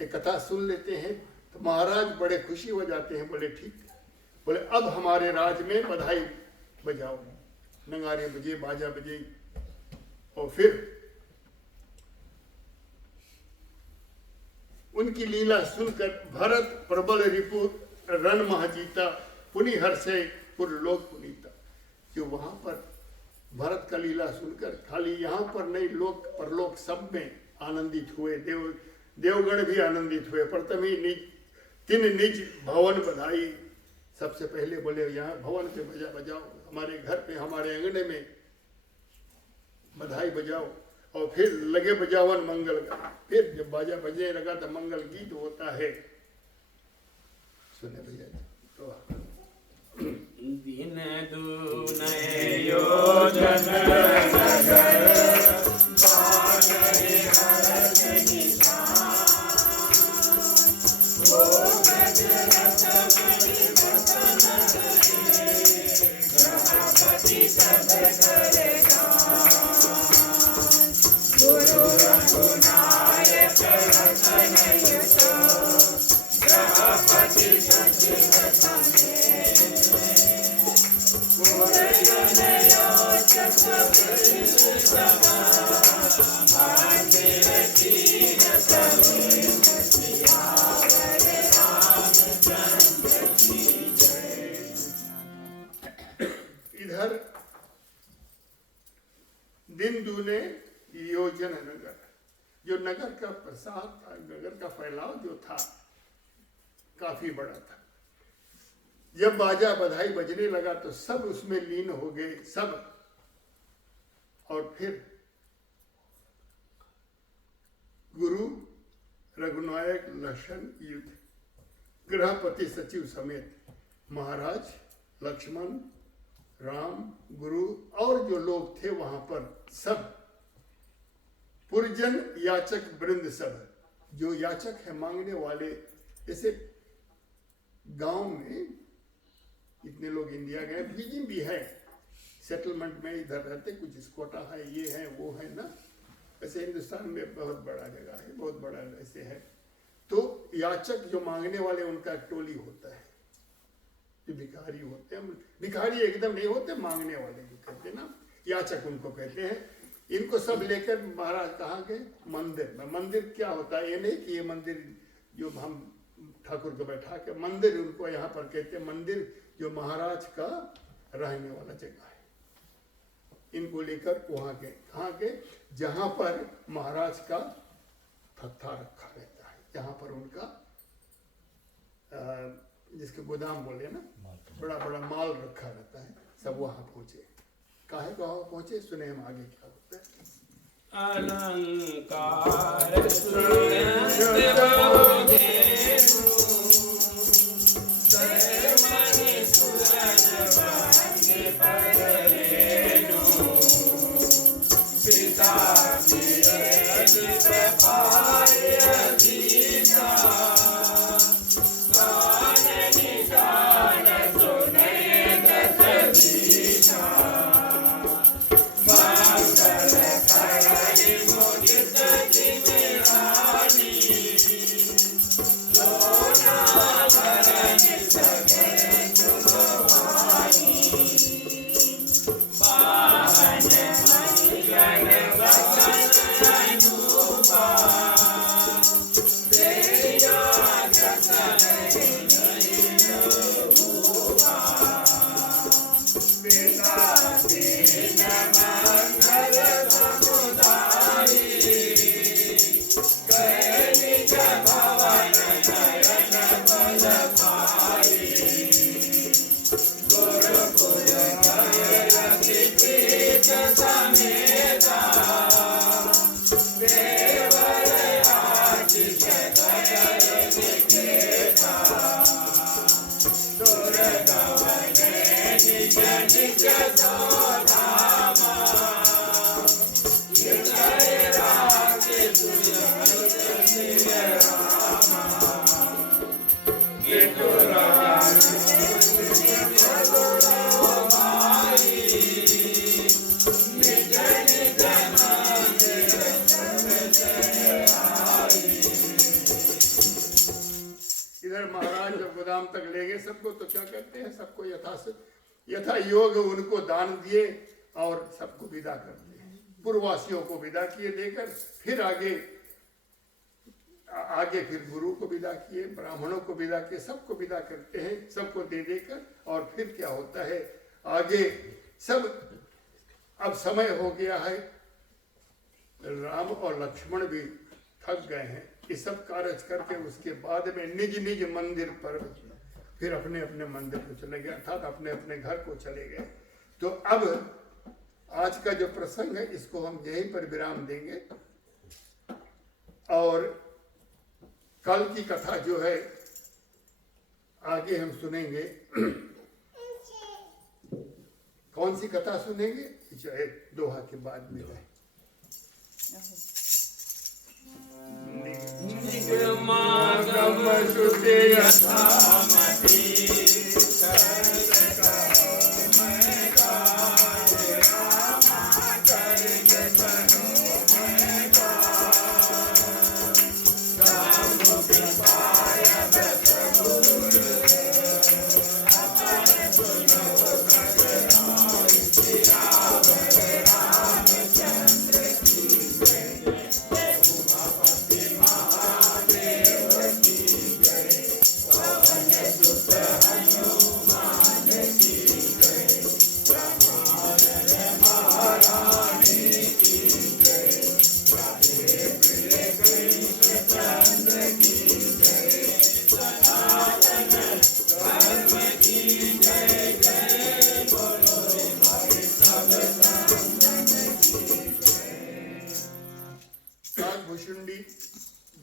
ये कथा सुन लेते हैं तो महाराज बड़े खुशी हो जाते हैं। बोले ठीक, बोले अब हमारे राज में बधाई बजाओ, नगारे बजे, बाजा बजे। और फिर उनकी लीला सुनकर भरत प्रबल रिपु रण महाजीता, पुनि हर्षे पुरलोक पुनीता। जो वहां पर भरत का लीला सुनकर खाली यहाँ पर नहीं, लोक परलोक सब में आनंदित हुए। देवगण भी आनंदित हुए। प्रथमी निज भवन बधाई। सबसे पहले बोले यहाँ भवन पे बजाओ, हमारे घर पे, हमारे अंगने में बधाई बजाओ। और फिर लगे बजावन मंगल गान। फिर जब बाजा बजने लगा तो मंगल गीत होता है। सुने भैया तो दिन दुनय योजन नगर बागरे हरत निशान, भोगज रथ मणि वसन हरे, ग्रहपति सब करे गान। गुरु रघुनायक रतन यशो, ग्रहपति सचिव सने। इधर दिन दूने योजन नगर, जो नगर का प्रसाद, नगर का फैलाव जो था काफी बड़ा था। जब बाजा बधाई बजने लगा तो सब उसमें लीन हो गए, सब। और फिर गुरु रघुनायक लक्षण युद्ध, गृहपति सचिव समेत महाराज लक्ष्मण, राम, गुरु और जो लोग थे वहां पर सब, पुरजन याचक वृंद सब, जो याचक है मांगने वाले, जैसे गांव में इतने लोग इंडिया गए, बीजिंग भी है, सेटलमेंट में इधर रहते, कुछ स्कोटा है, ये है वो है ना, ऐसे हिंदुस्तान में बहुत बड़ा जगह है, बहुत बड़ा ऐसे है। तो याचक जो मांगने वाले उनका टोली होता है, जो भिखारी होते हैं, भिखारी एकदम नहीं होते, मांगने वाले जो कहते हैं ना, याचक उनको कहते हैं। इनको सब लेकर महाराज कहाँ गए? मंदिर में। मंदिर क्या होता है? ये नहीं कि ये मंदिर जो हम ठाकुर को बैठा के, मंदिर उनको यहाँ पर कहते हैं, मंदिर जो महाराज का रहने वाला जगह है। इनको लेकर वहां के, कहाँ के? जहां पर महाराज का थत्था रखा रहता है, जहां पर उनका जिसके गोदाम बोले ना, बड़ा बड़ा माल रखा रहता है, सब वहां पहुंचे। काहे कहाँ पहुंचे? सुने हम आगे क्या होता है। अलंकार देंगे सबको, तो क्या करते हैं, सबको यथा योग उनको दान दिए और सबको विदा कर दिए। पूर्ववासियों को विदा किए देकर, फिर आगे फिर गुरु को विदा किए, ब्राह्मणों को विदा किए, सबको विदा करते हैं, सबको दे देकर। और फिर क्या होता है आगे सब, अब समय हो गया है, राम और लक्ष्मण भी थक गए हैं ये सब कार्य करके। उसके बाद में निज निज मंदिर पर फिर अपने अपने मंदिर को चले गए, अर्थात अपने अपने घर को चले गए। तो अब आज का जो प्रसंग है इसको हम यहीं पर विराम देंगे, और कल की कथा जो है आगे हम सुनेंगे। कौन सी कथा सुनेंगे, जो एक दोहा के बाद में है।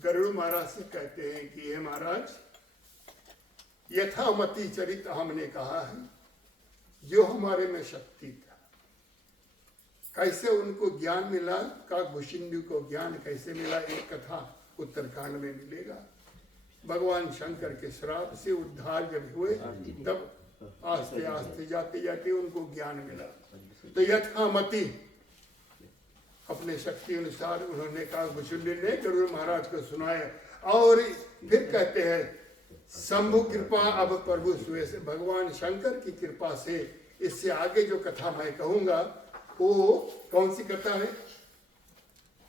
गरुड़ महाराज से कहते हैं कि हे महाराज, यथामति चरित हमने कहा है, जो हमारे में शक्ति था। कैसे उनको ज्ञान मिला, काकभूषुंडी को ज्ञान कैसे मिला, एक कथा उत्तरकांड में मिलेगा। भगवान शंकर के श्राप से उद्धार जब हुए, तब आस्ते आस्ते जाते जाते उनको ज्ञान मिला। तो यथामति अपने शक्ति अनुसार उन्होंने काकभूषुंडी ने गरुड़ महाराज को सुनाया। और फिर कहते हैं शंभु कृपा अब प्रभु सुए से, भगवान शंकर की कृपा से इससे आगे जो कथा मैं कहूंगा वो कौन सी कथा है,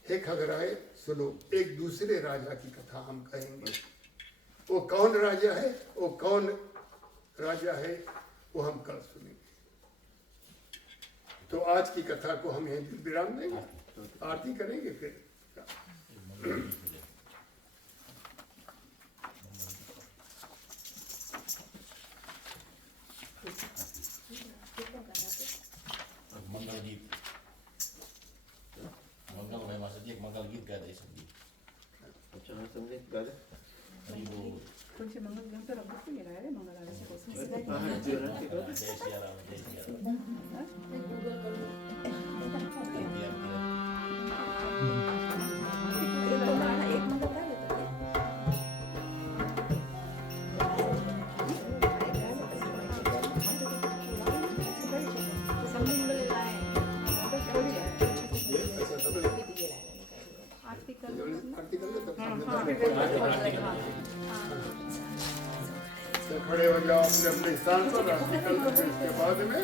हे खगराय सुनो, एक दूसरे राजा की कथा हम कहेंगे। वो कौन राजा है, वो कौन राजा है, वो हम कल सुनेंगे। तो आज की कथा को हम यहीं विराम देंगे, आरती करेंगे फिर। मंगल गीत, मंगल में मासाची एक मंगल गीत गायला संगीत। अच्छा, संगीत गायला आणि वो कोणचे मंगल ग्रंथ रंगत गेला रे मंगलाचे कोसम जय सिया राम, जय सिया राम। एक मंगल काय तो खड़े हो जाओ अपने अपने स्थान पर, आरती कर लो। इसके बाद में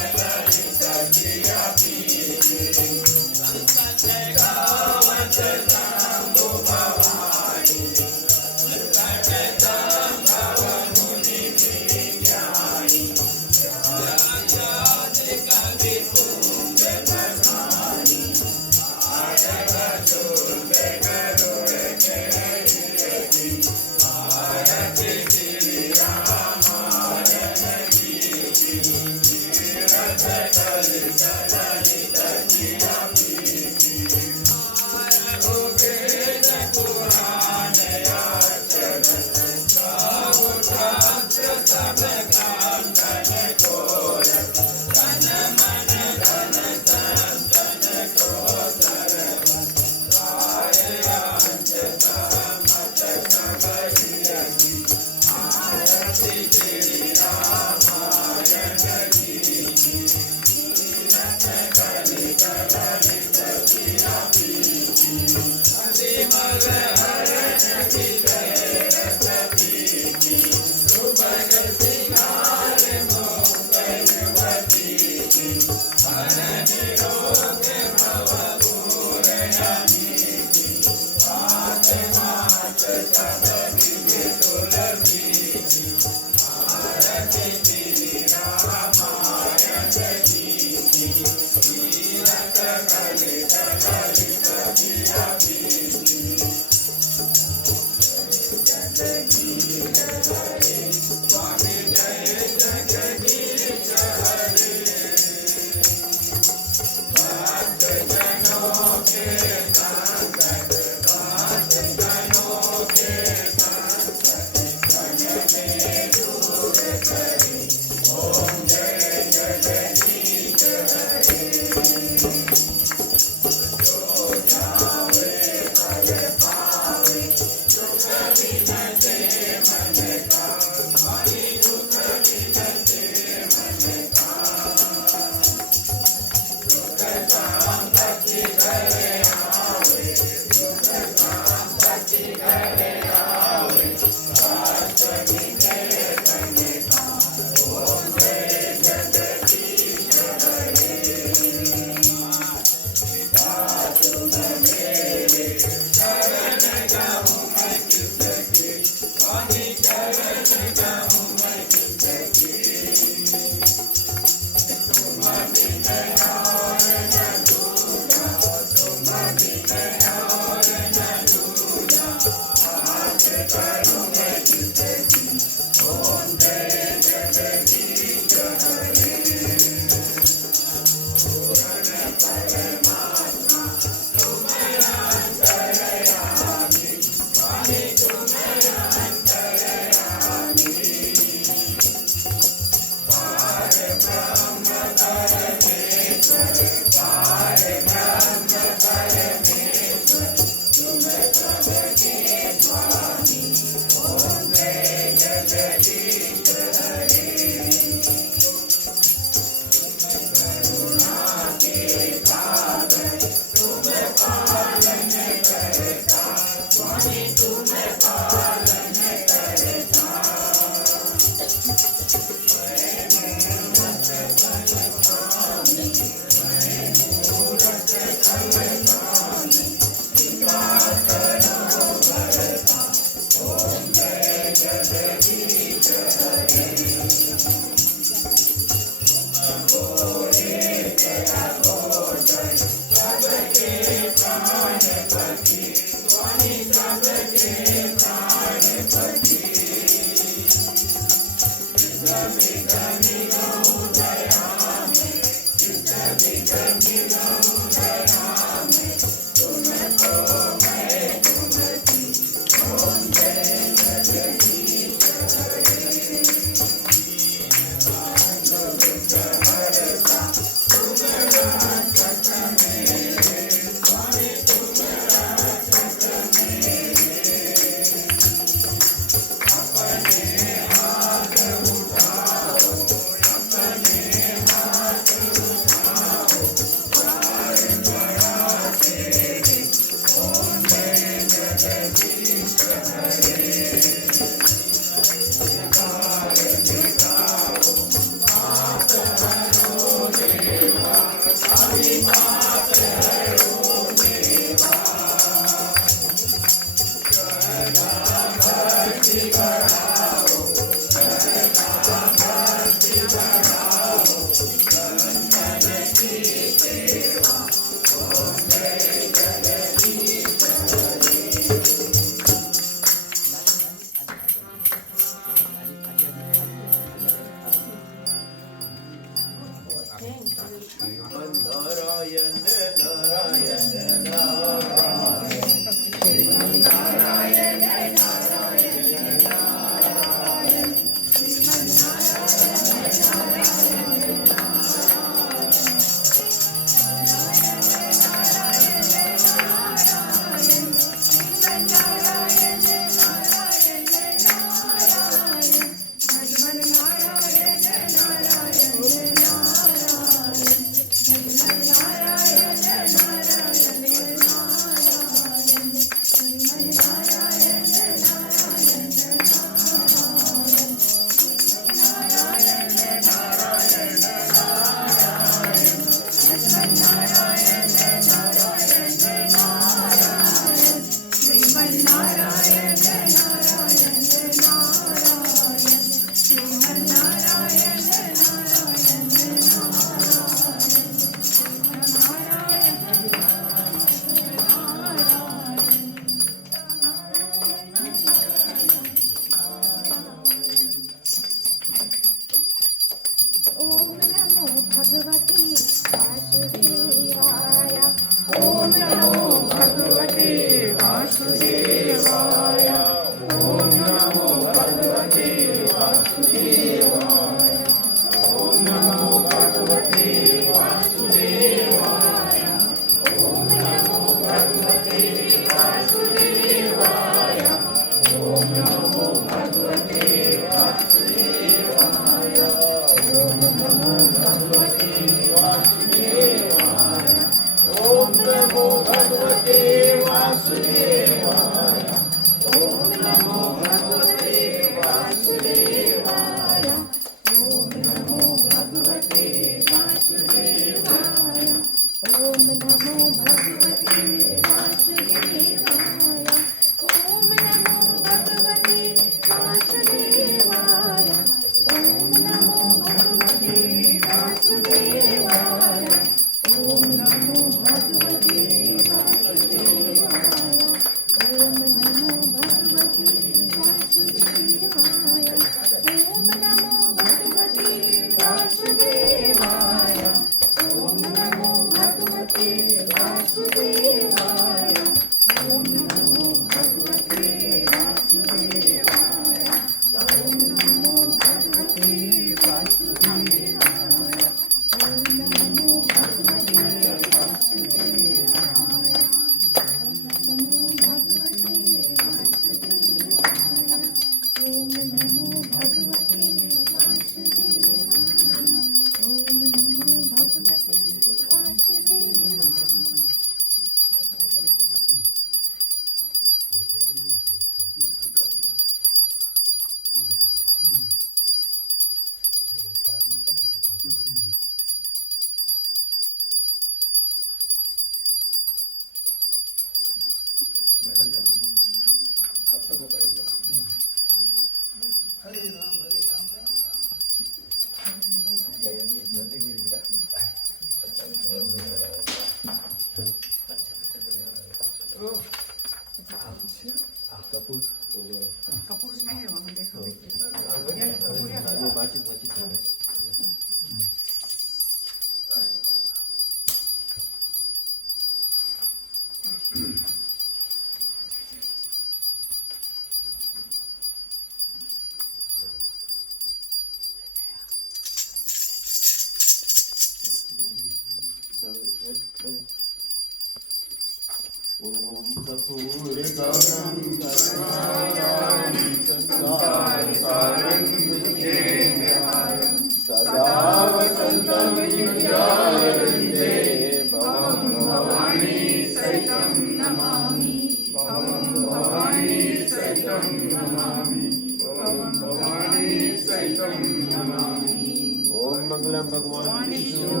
मंगलम भगवान विष्णु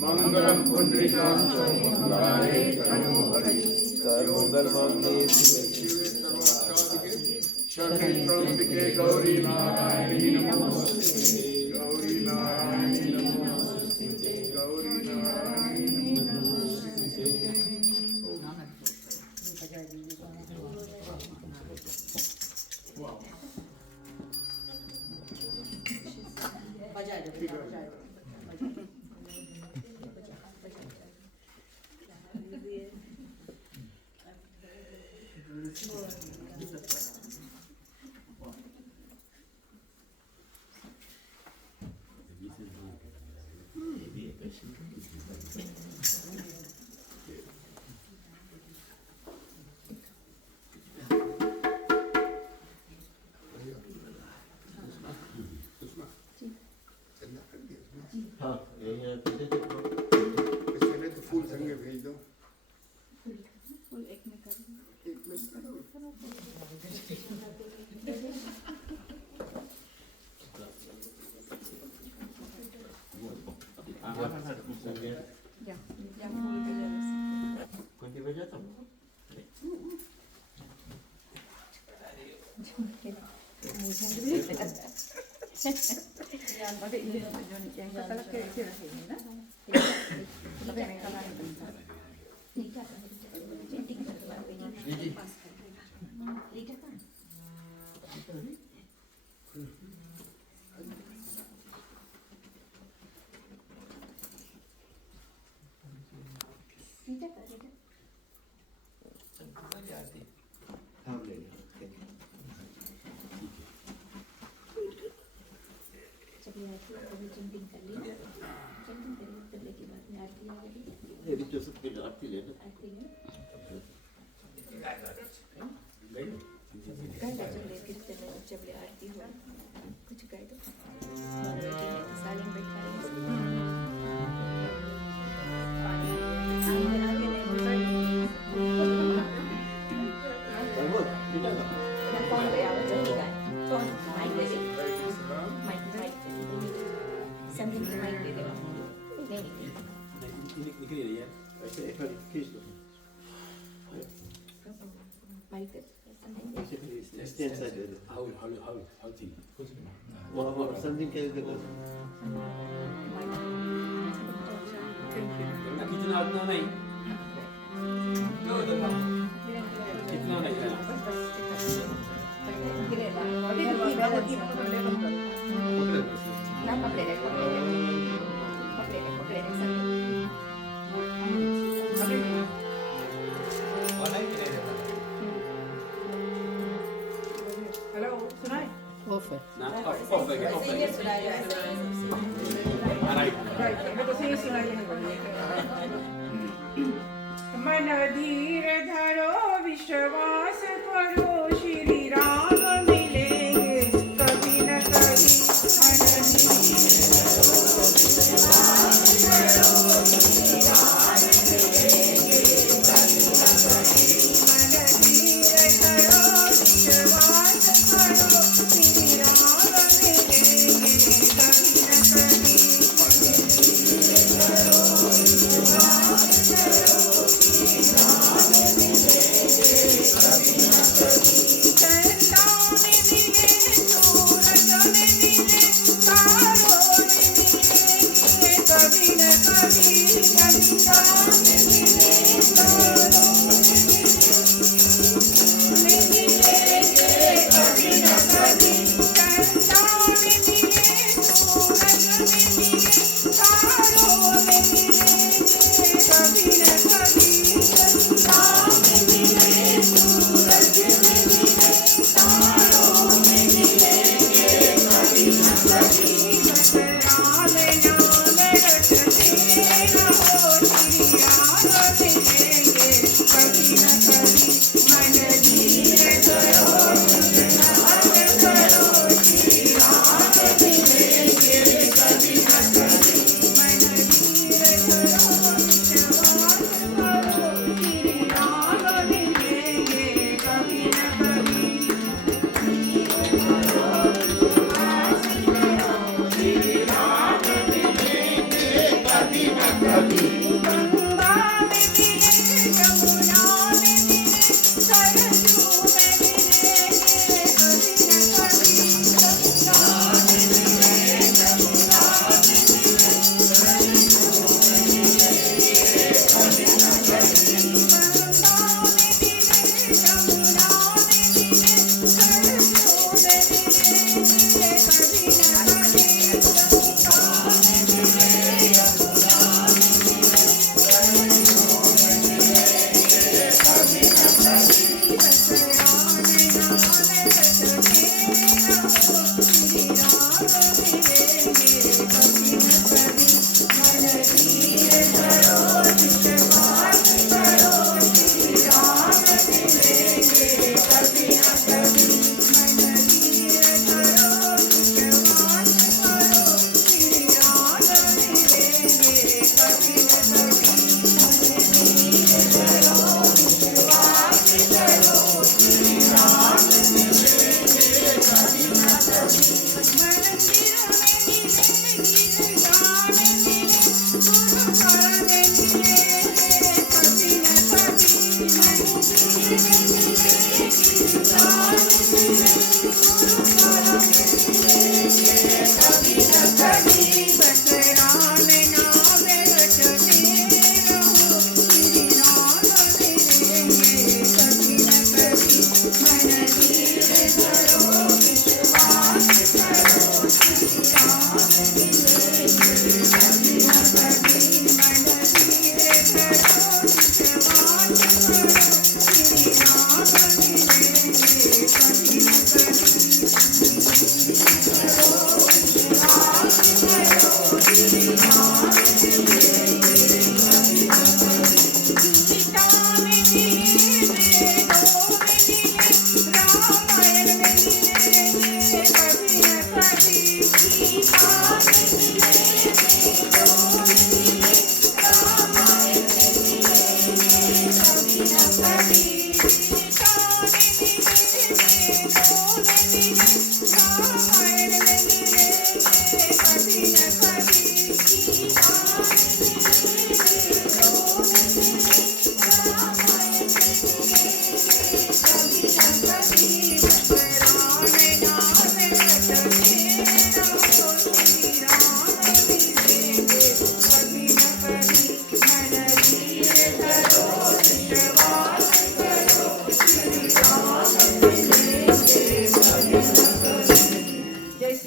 मंगलम पुंडरीकाक्ष मंगलाय तनोहरि सर्वमंगल मांगल्ये शिवे सर्वार्थसाधिके शरण्ये त्र्यंबके गौरी नारायणी नमोस्तुते गौरी नारायणी नमोस्तुते गौरी नारायणी नमोस्तुते हाँ यही है पीछे देखो इसमें तो फूल संगे भेज दो एक में करो कोणती वेळ जातो थांब ले ये भी जोसेफ के आरती ले लो कुछ कह दो सालिम बैठा something to make it निकली रही है ऐसे एक बार खींच दो like it ऐसे खींच स्टैंड साइड दे दो how thing वो समथिंग के जगह कितना उतना नहीं कितना नहीं हेलो सुनाए ना ऑफ है मैं तो सही सुनाई मन धीर धरो विश्वास करो श्री राम मिलेंगे कभी न कभी मन धीर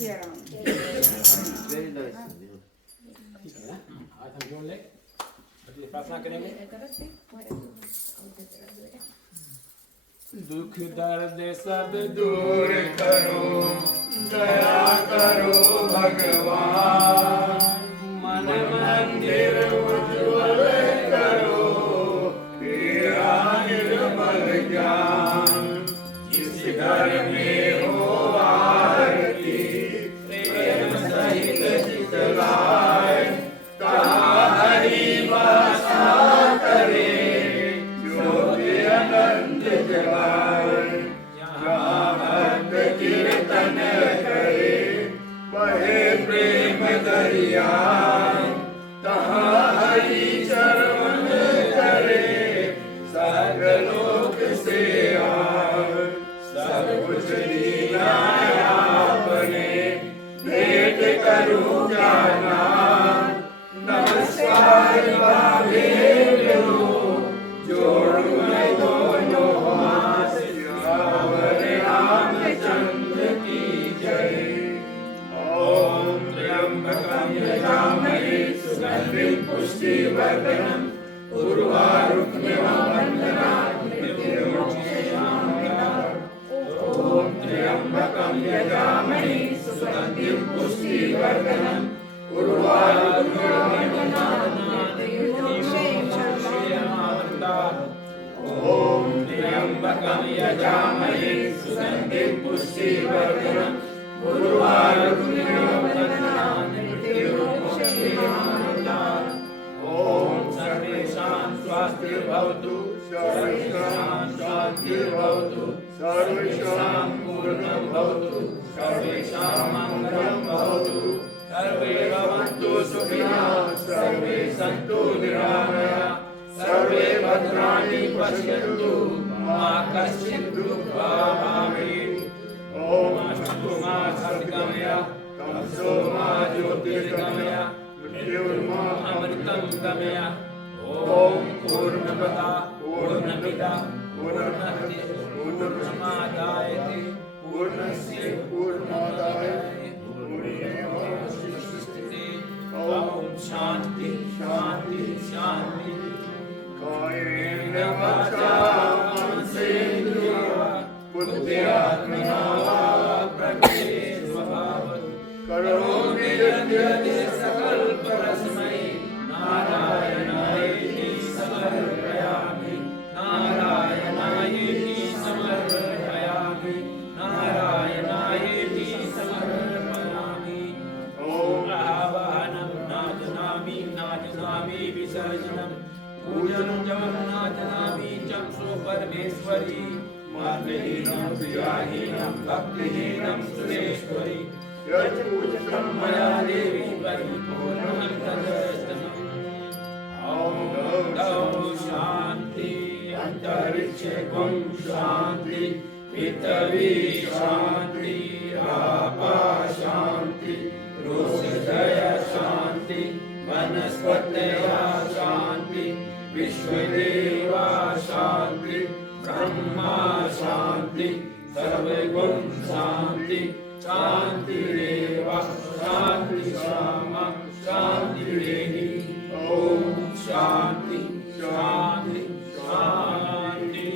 सिया राम। Very nice. ठीक है ना, आज हम जोड़ ले, अभी प्रार्थना करेंगे। दुख दर्द सब दूर करो, दया करो भगवान, मन मंदिर उज्ज्वल करो, तेरा निर्मल ज्ञान, जिस घर में हो आरती, प्रेम सहित चितलाए, कहाँ हरि वासा करे, ज्योति अनंत जलाए, जहाँ भक्त कीर्तन करे, बहे प्रेम दरिया, तहाँ हरि शरण करे, सर्वलोक से आए, सब कुछ दीना आपने, भेंट करूं क्या नाम, नमस्कार का भेंट लूं, जोड़ूं मैं दोनों हाथ, सियावर रामचंद्र की जय। ओम त्र्यंबकं यजामहे सुगंधिं पुष्टिवर्धनम्, उर्वारुकमिव बन्धनात् मृत्युर्मुक्षयेमामृतात्। ओम त्र्यंबकं यजामहे सुगंधिं पुष्टिवर्धनम्, उर्वारुकमिव बन्धनात् मृत्युर्मुक्षयेमामृतात्। ओम त्र्यंबकं यजामहे सुगंधिं पुष्टिवर्धनम्, उर्वारुकमिव बन्धनात् मृत्युर्मुक्षयेमामृतात्। ओम सर्वेषां स्वास्तिर्भवतु, सर्वेषां शान्तिर्भवतु, सर्वेषां पूर्णं भवतु, सर्वेषां मङ्गलं भवतु, सर्वे भवन्तु सुखिनः, सर्वे सन्तु निरामया, सर्वे भद्राणि पश्यन्तु, मा कश्चित् दुःखभाग्भवेत्। ओम अस्तु मा सद्गमय, तमसो मा ज्योतिर्गमय, मृत्युर्मा अमृतं गमय। ओम पूर्णमदः पूर्णमिदः पूर्णस्य पूर्णमादाय पूर्णस्य पूर्णमादाय पूर्णमेवावशिष्यते। ओम शांति शांति शांति। कायेन वाचा मनसेन्द्रिया बुद्ध्यात्मना वा प्रकृते स्वभावतः करोमि यद्यपि सकल परस्मै नारायणायेति समर्पयामि, नारायणायेति समर्पयामि, नारायणायेति समर्पयामि। ओम आवाहनं नाजनामि नाजनामि विसर्जनं, पूजनं जपं नाजनामि जपसो परमेश्वरी, मार्गहीनं क्रियाहीनं भक्तिहीनं सुरेश्वरी, यत् पूजितं मया देवी परिपूर्णं तदस्तमम्। ओम गौ शांति, अंतरिक्षे गुं शांति, पृथ्वी शांति, आपा शांति, रोषधय शांति, वनस्पतयः शांति, विश्वदेवा शांति, ब्रह्मा शांति, सर्वगुण शांति, शांतिरेव शांति क्षमा शांतिरेहि। ओम शांति शांति शांति।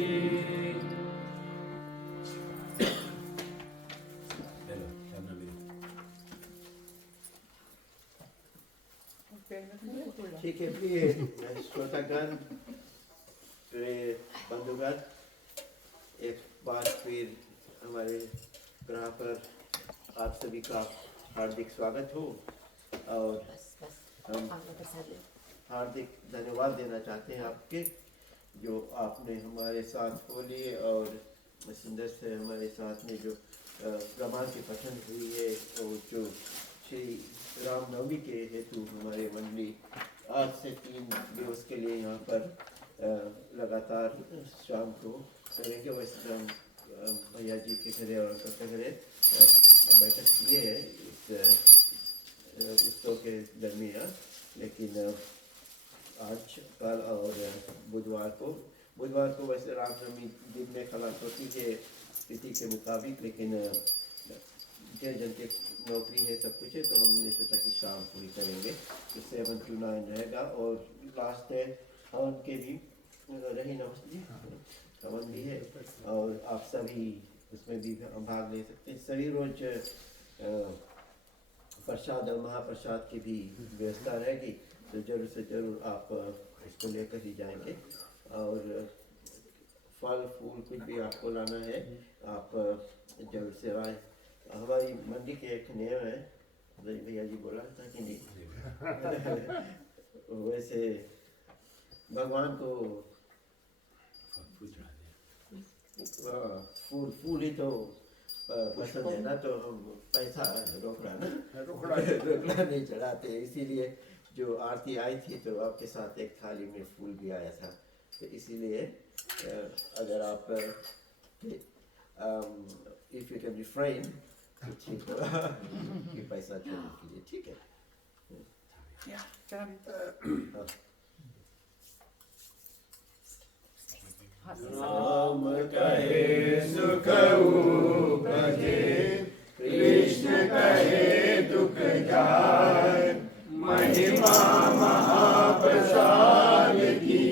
ठीक है, प्रिय श्रोतागण, प्रिय बंधुगण, एक बार फिर हमारे ग्रह पर आप सभी का हार्दिक स्वागत हो और हम हार्दिक धन्यवाद देना चाहते हैं आपके, जो आपने हमारे साथ होली और सुंदर से हमारे साथ में जो प्रमाण की पठन हुई है और जो श्री रामनवमी के हेतु हमारे मंडली आज से 3 दिवस के लिए यहाँ पर लगातार शाम को करेंगे। वैसे हम भैया जी के घरे और करते घरे बैठक किए हैं इस उत्सव के दरमियान, लेकिन आज कल और बुधवार को वैसे रामनवमी दिन में कलाकृति के तिथि के मुताबिक, लेकिन जन के नौकरी है, सब कुछ है, तो हमने सोचा कि शाम को ही करेंगे। तो 7 to 9 रहेगा। और लास्ट है हवन के भी रही नमस्ते जी, हवन भी है और आप सभी उसमें भी भाग ले सकते हैं। सभी रोज प्रसाद और महाप्रसाद की भी व्यवस्था रहेगी, तो जरूर से जरूर आप इसको लेकर ही जाएंगे। और फल फूल कुछ भी आपको लाना है आप जरूर से आए। हमारी मंडी के एक नियम है, भैया जी बोला था कि नहीं वैसे भगवान को फूल ही तो पसंद है ना, तो हम पैसा रोकड़ा नहीं चढ़ाते। इसीलिए जो आरती आई थी तो आपके साथ एक थाली में फूल भी आया था, तो इसीलिए अगर आप इफ यू कैन रिफ्रेन तो ठीक होगा कि पैसा छोड़ने के लिए, ठीक है। राम कहे सुख उपजे, कृष्ण कहे दुख जाय, महिमा महाप्रसाद की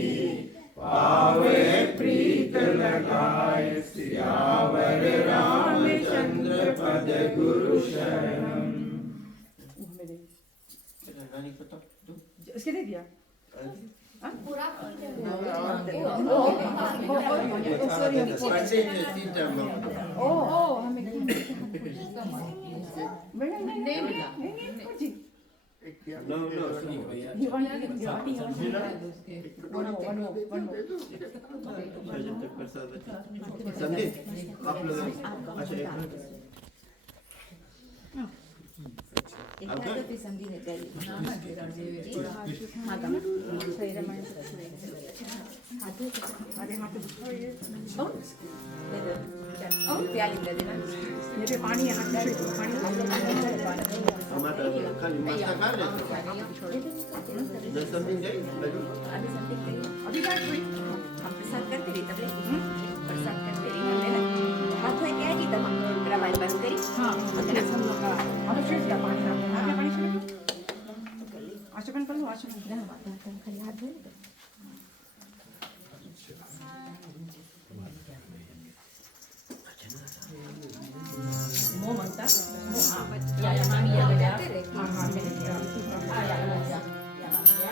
पावे प्रीत लगाए, सियावर रामचंद्र पद गुरु शरणम। नानी को तो उसके दे दिया No, no. You want to give जब तक प्रसाद समझे आप लोग। अच्छा एक मिनट एकादशी समझीने करी हाँ का अरे हाँ तो प्याली दे देना ये पे पानी यहाँ से पानी हमारा खाली मस्ता खा लेते न समझिंग जाए अभी समथिंग करिए अभी बात हुई हम प्रसाद करते रही तब प्रसाद करते रही हमने ना हाथ धोए क्या की तब हम रामायण बंद करी हाँ अगर हम लोग का अभिषेक का पानी आगे पानी छोड़ आचमन कर लो आचमन खाली हाथ धोए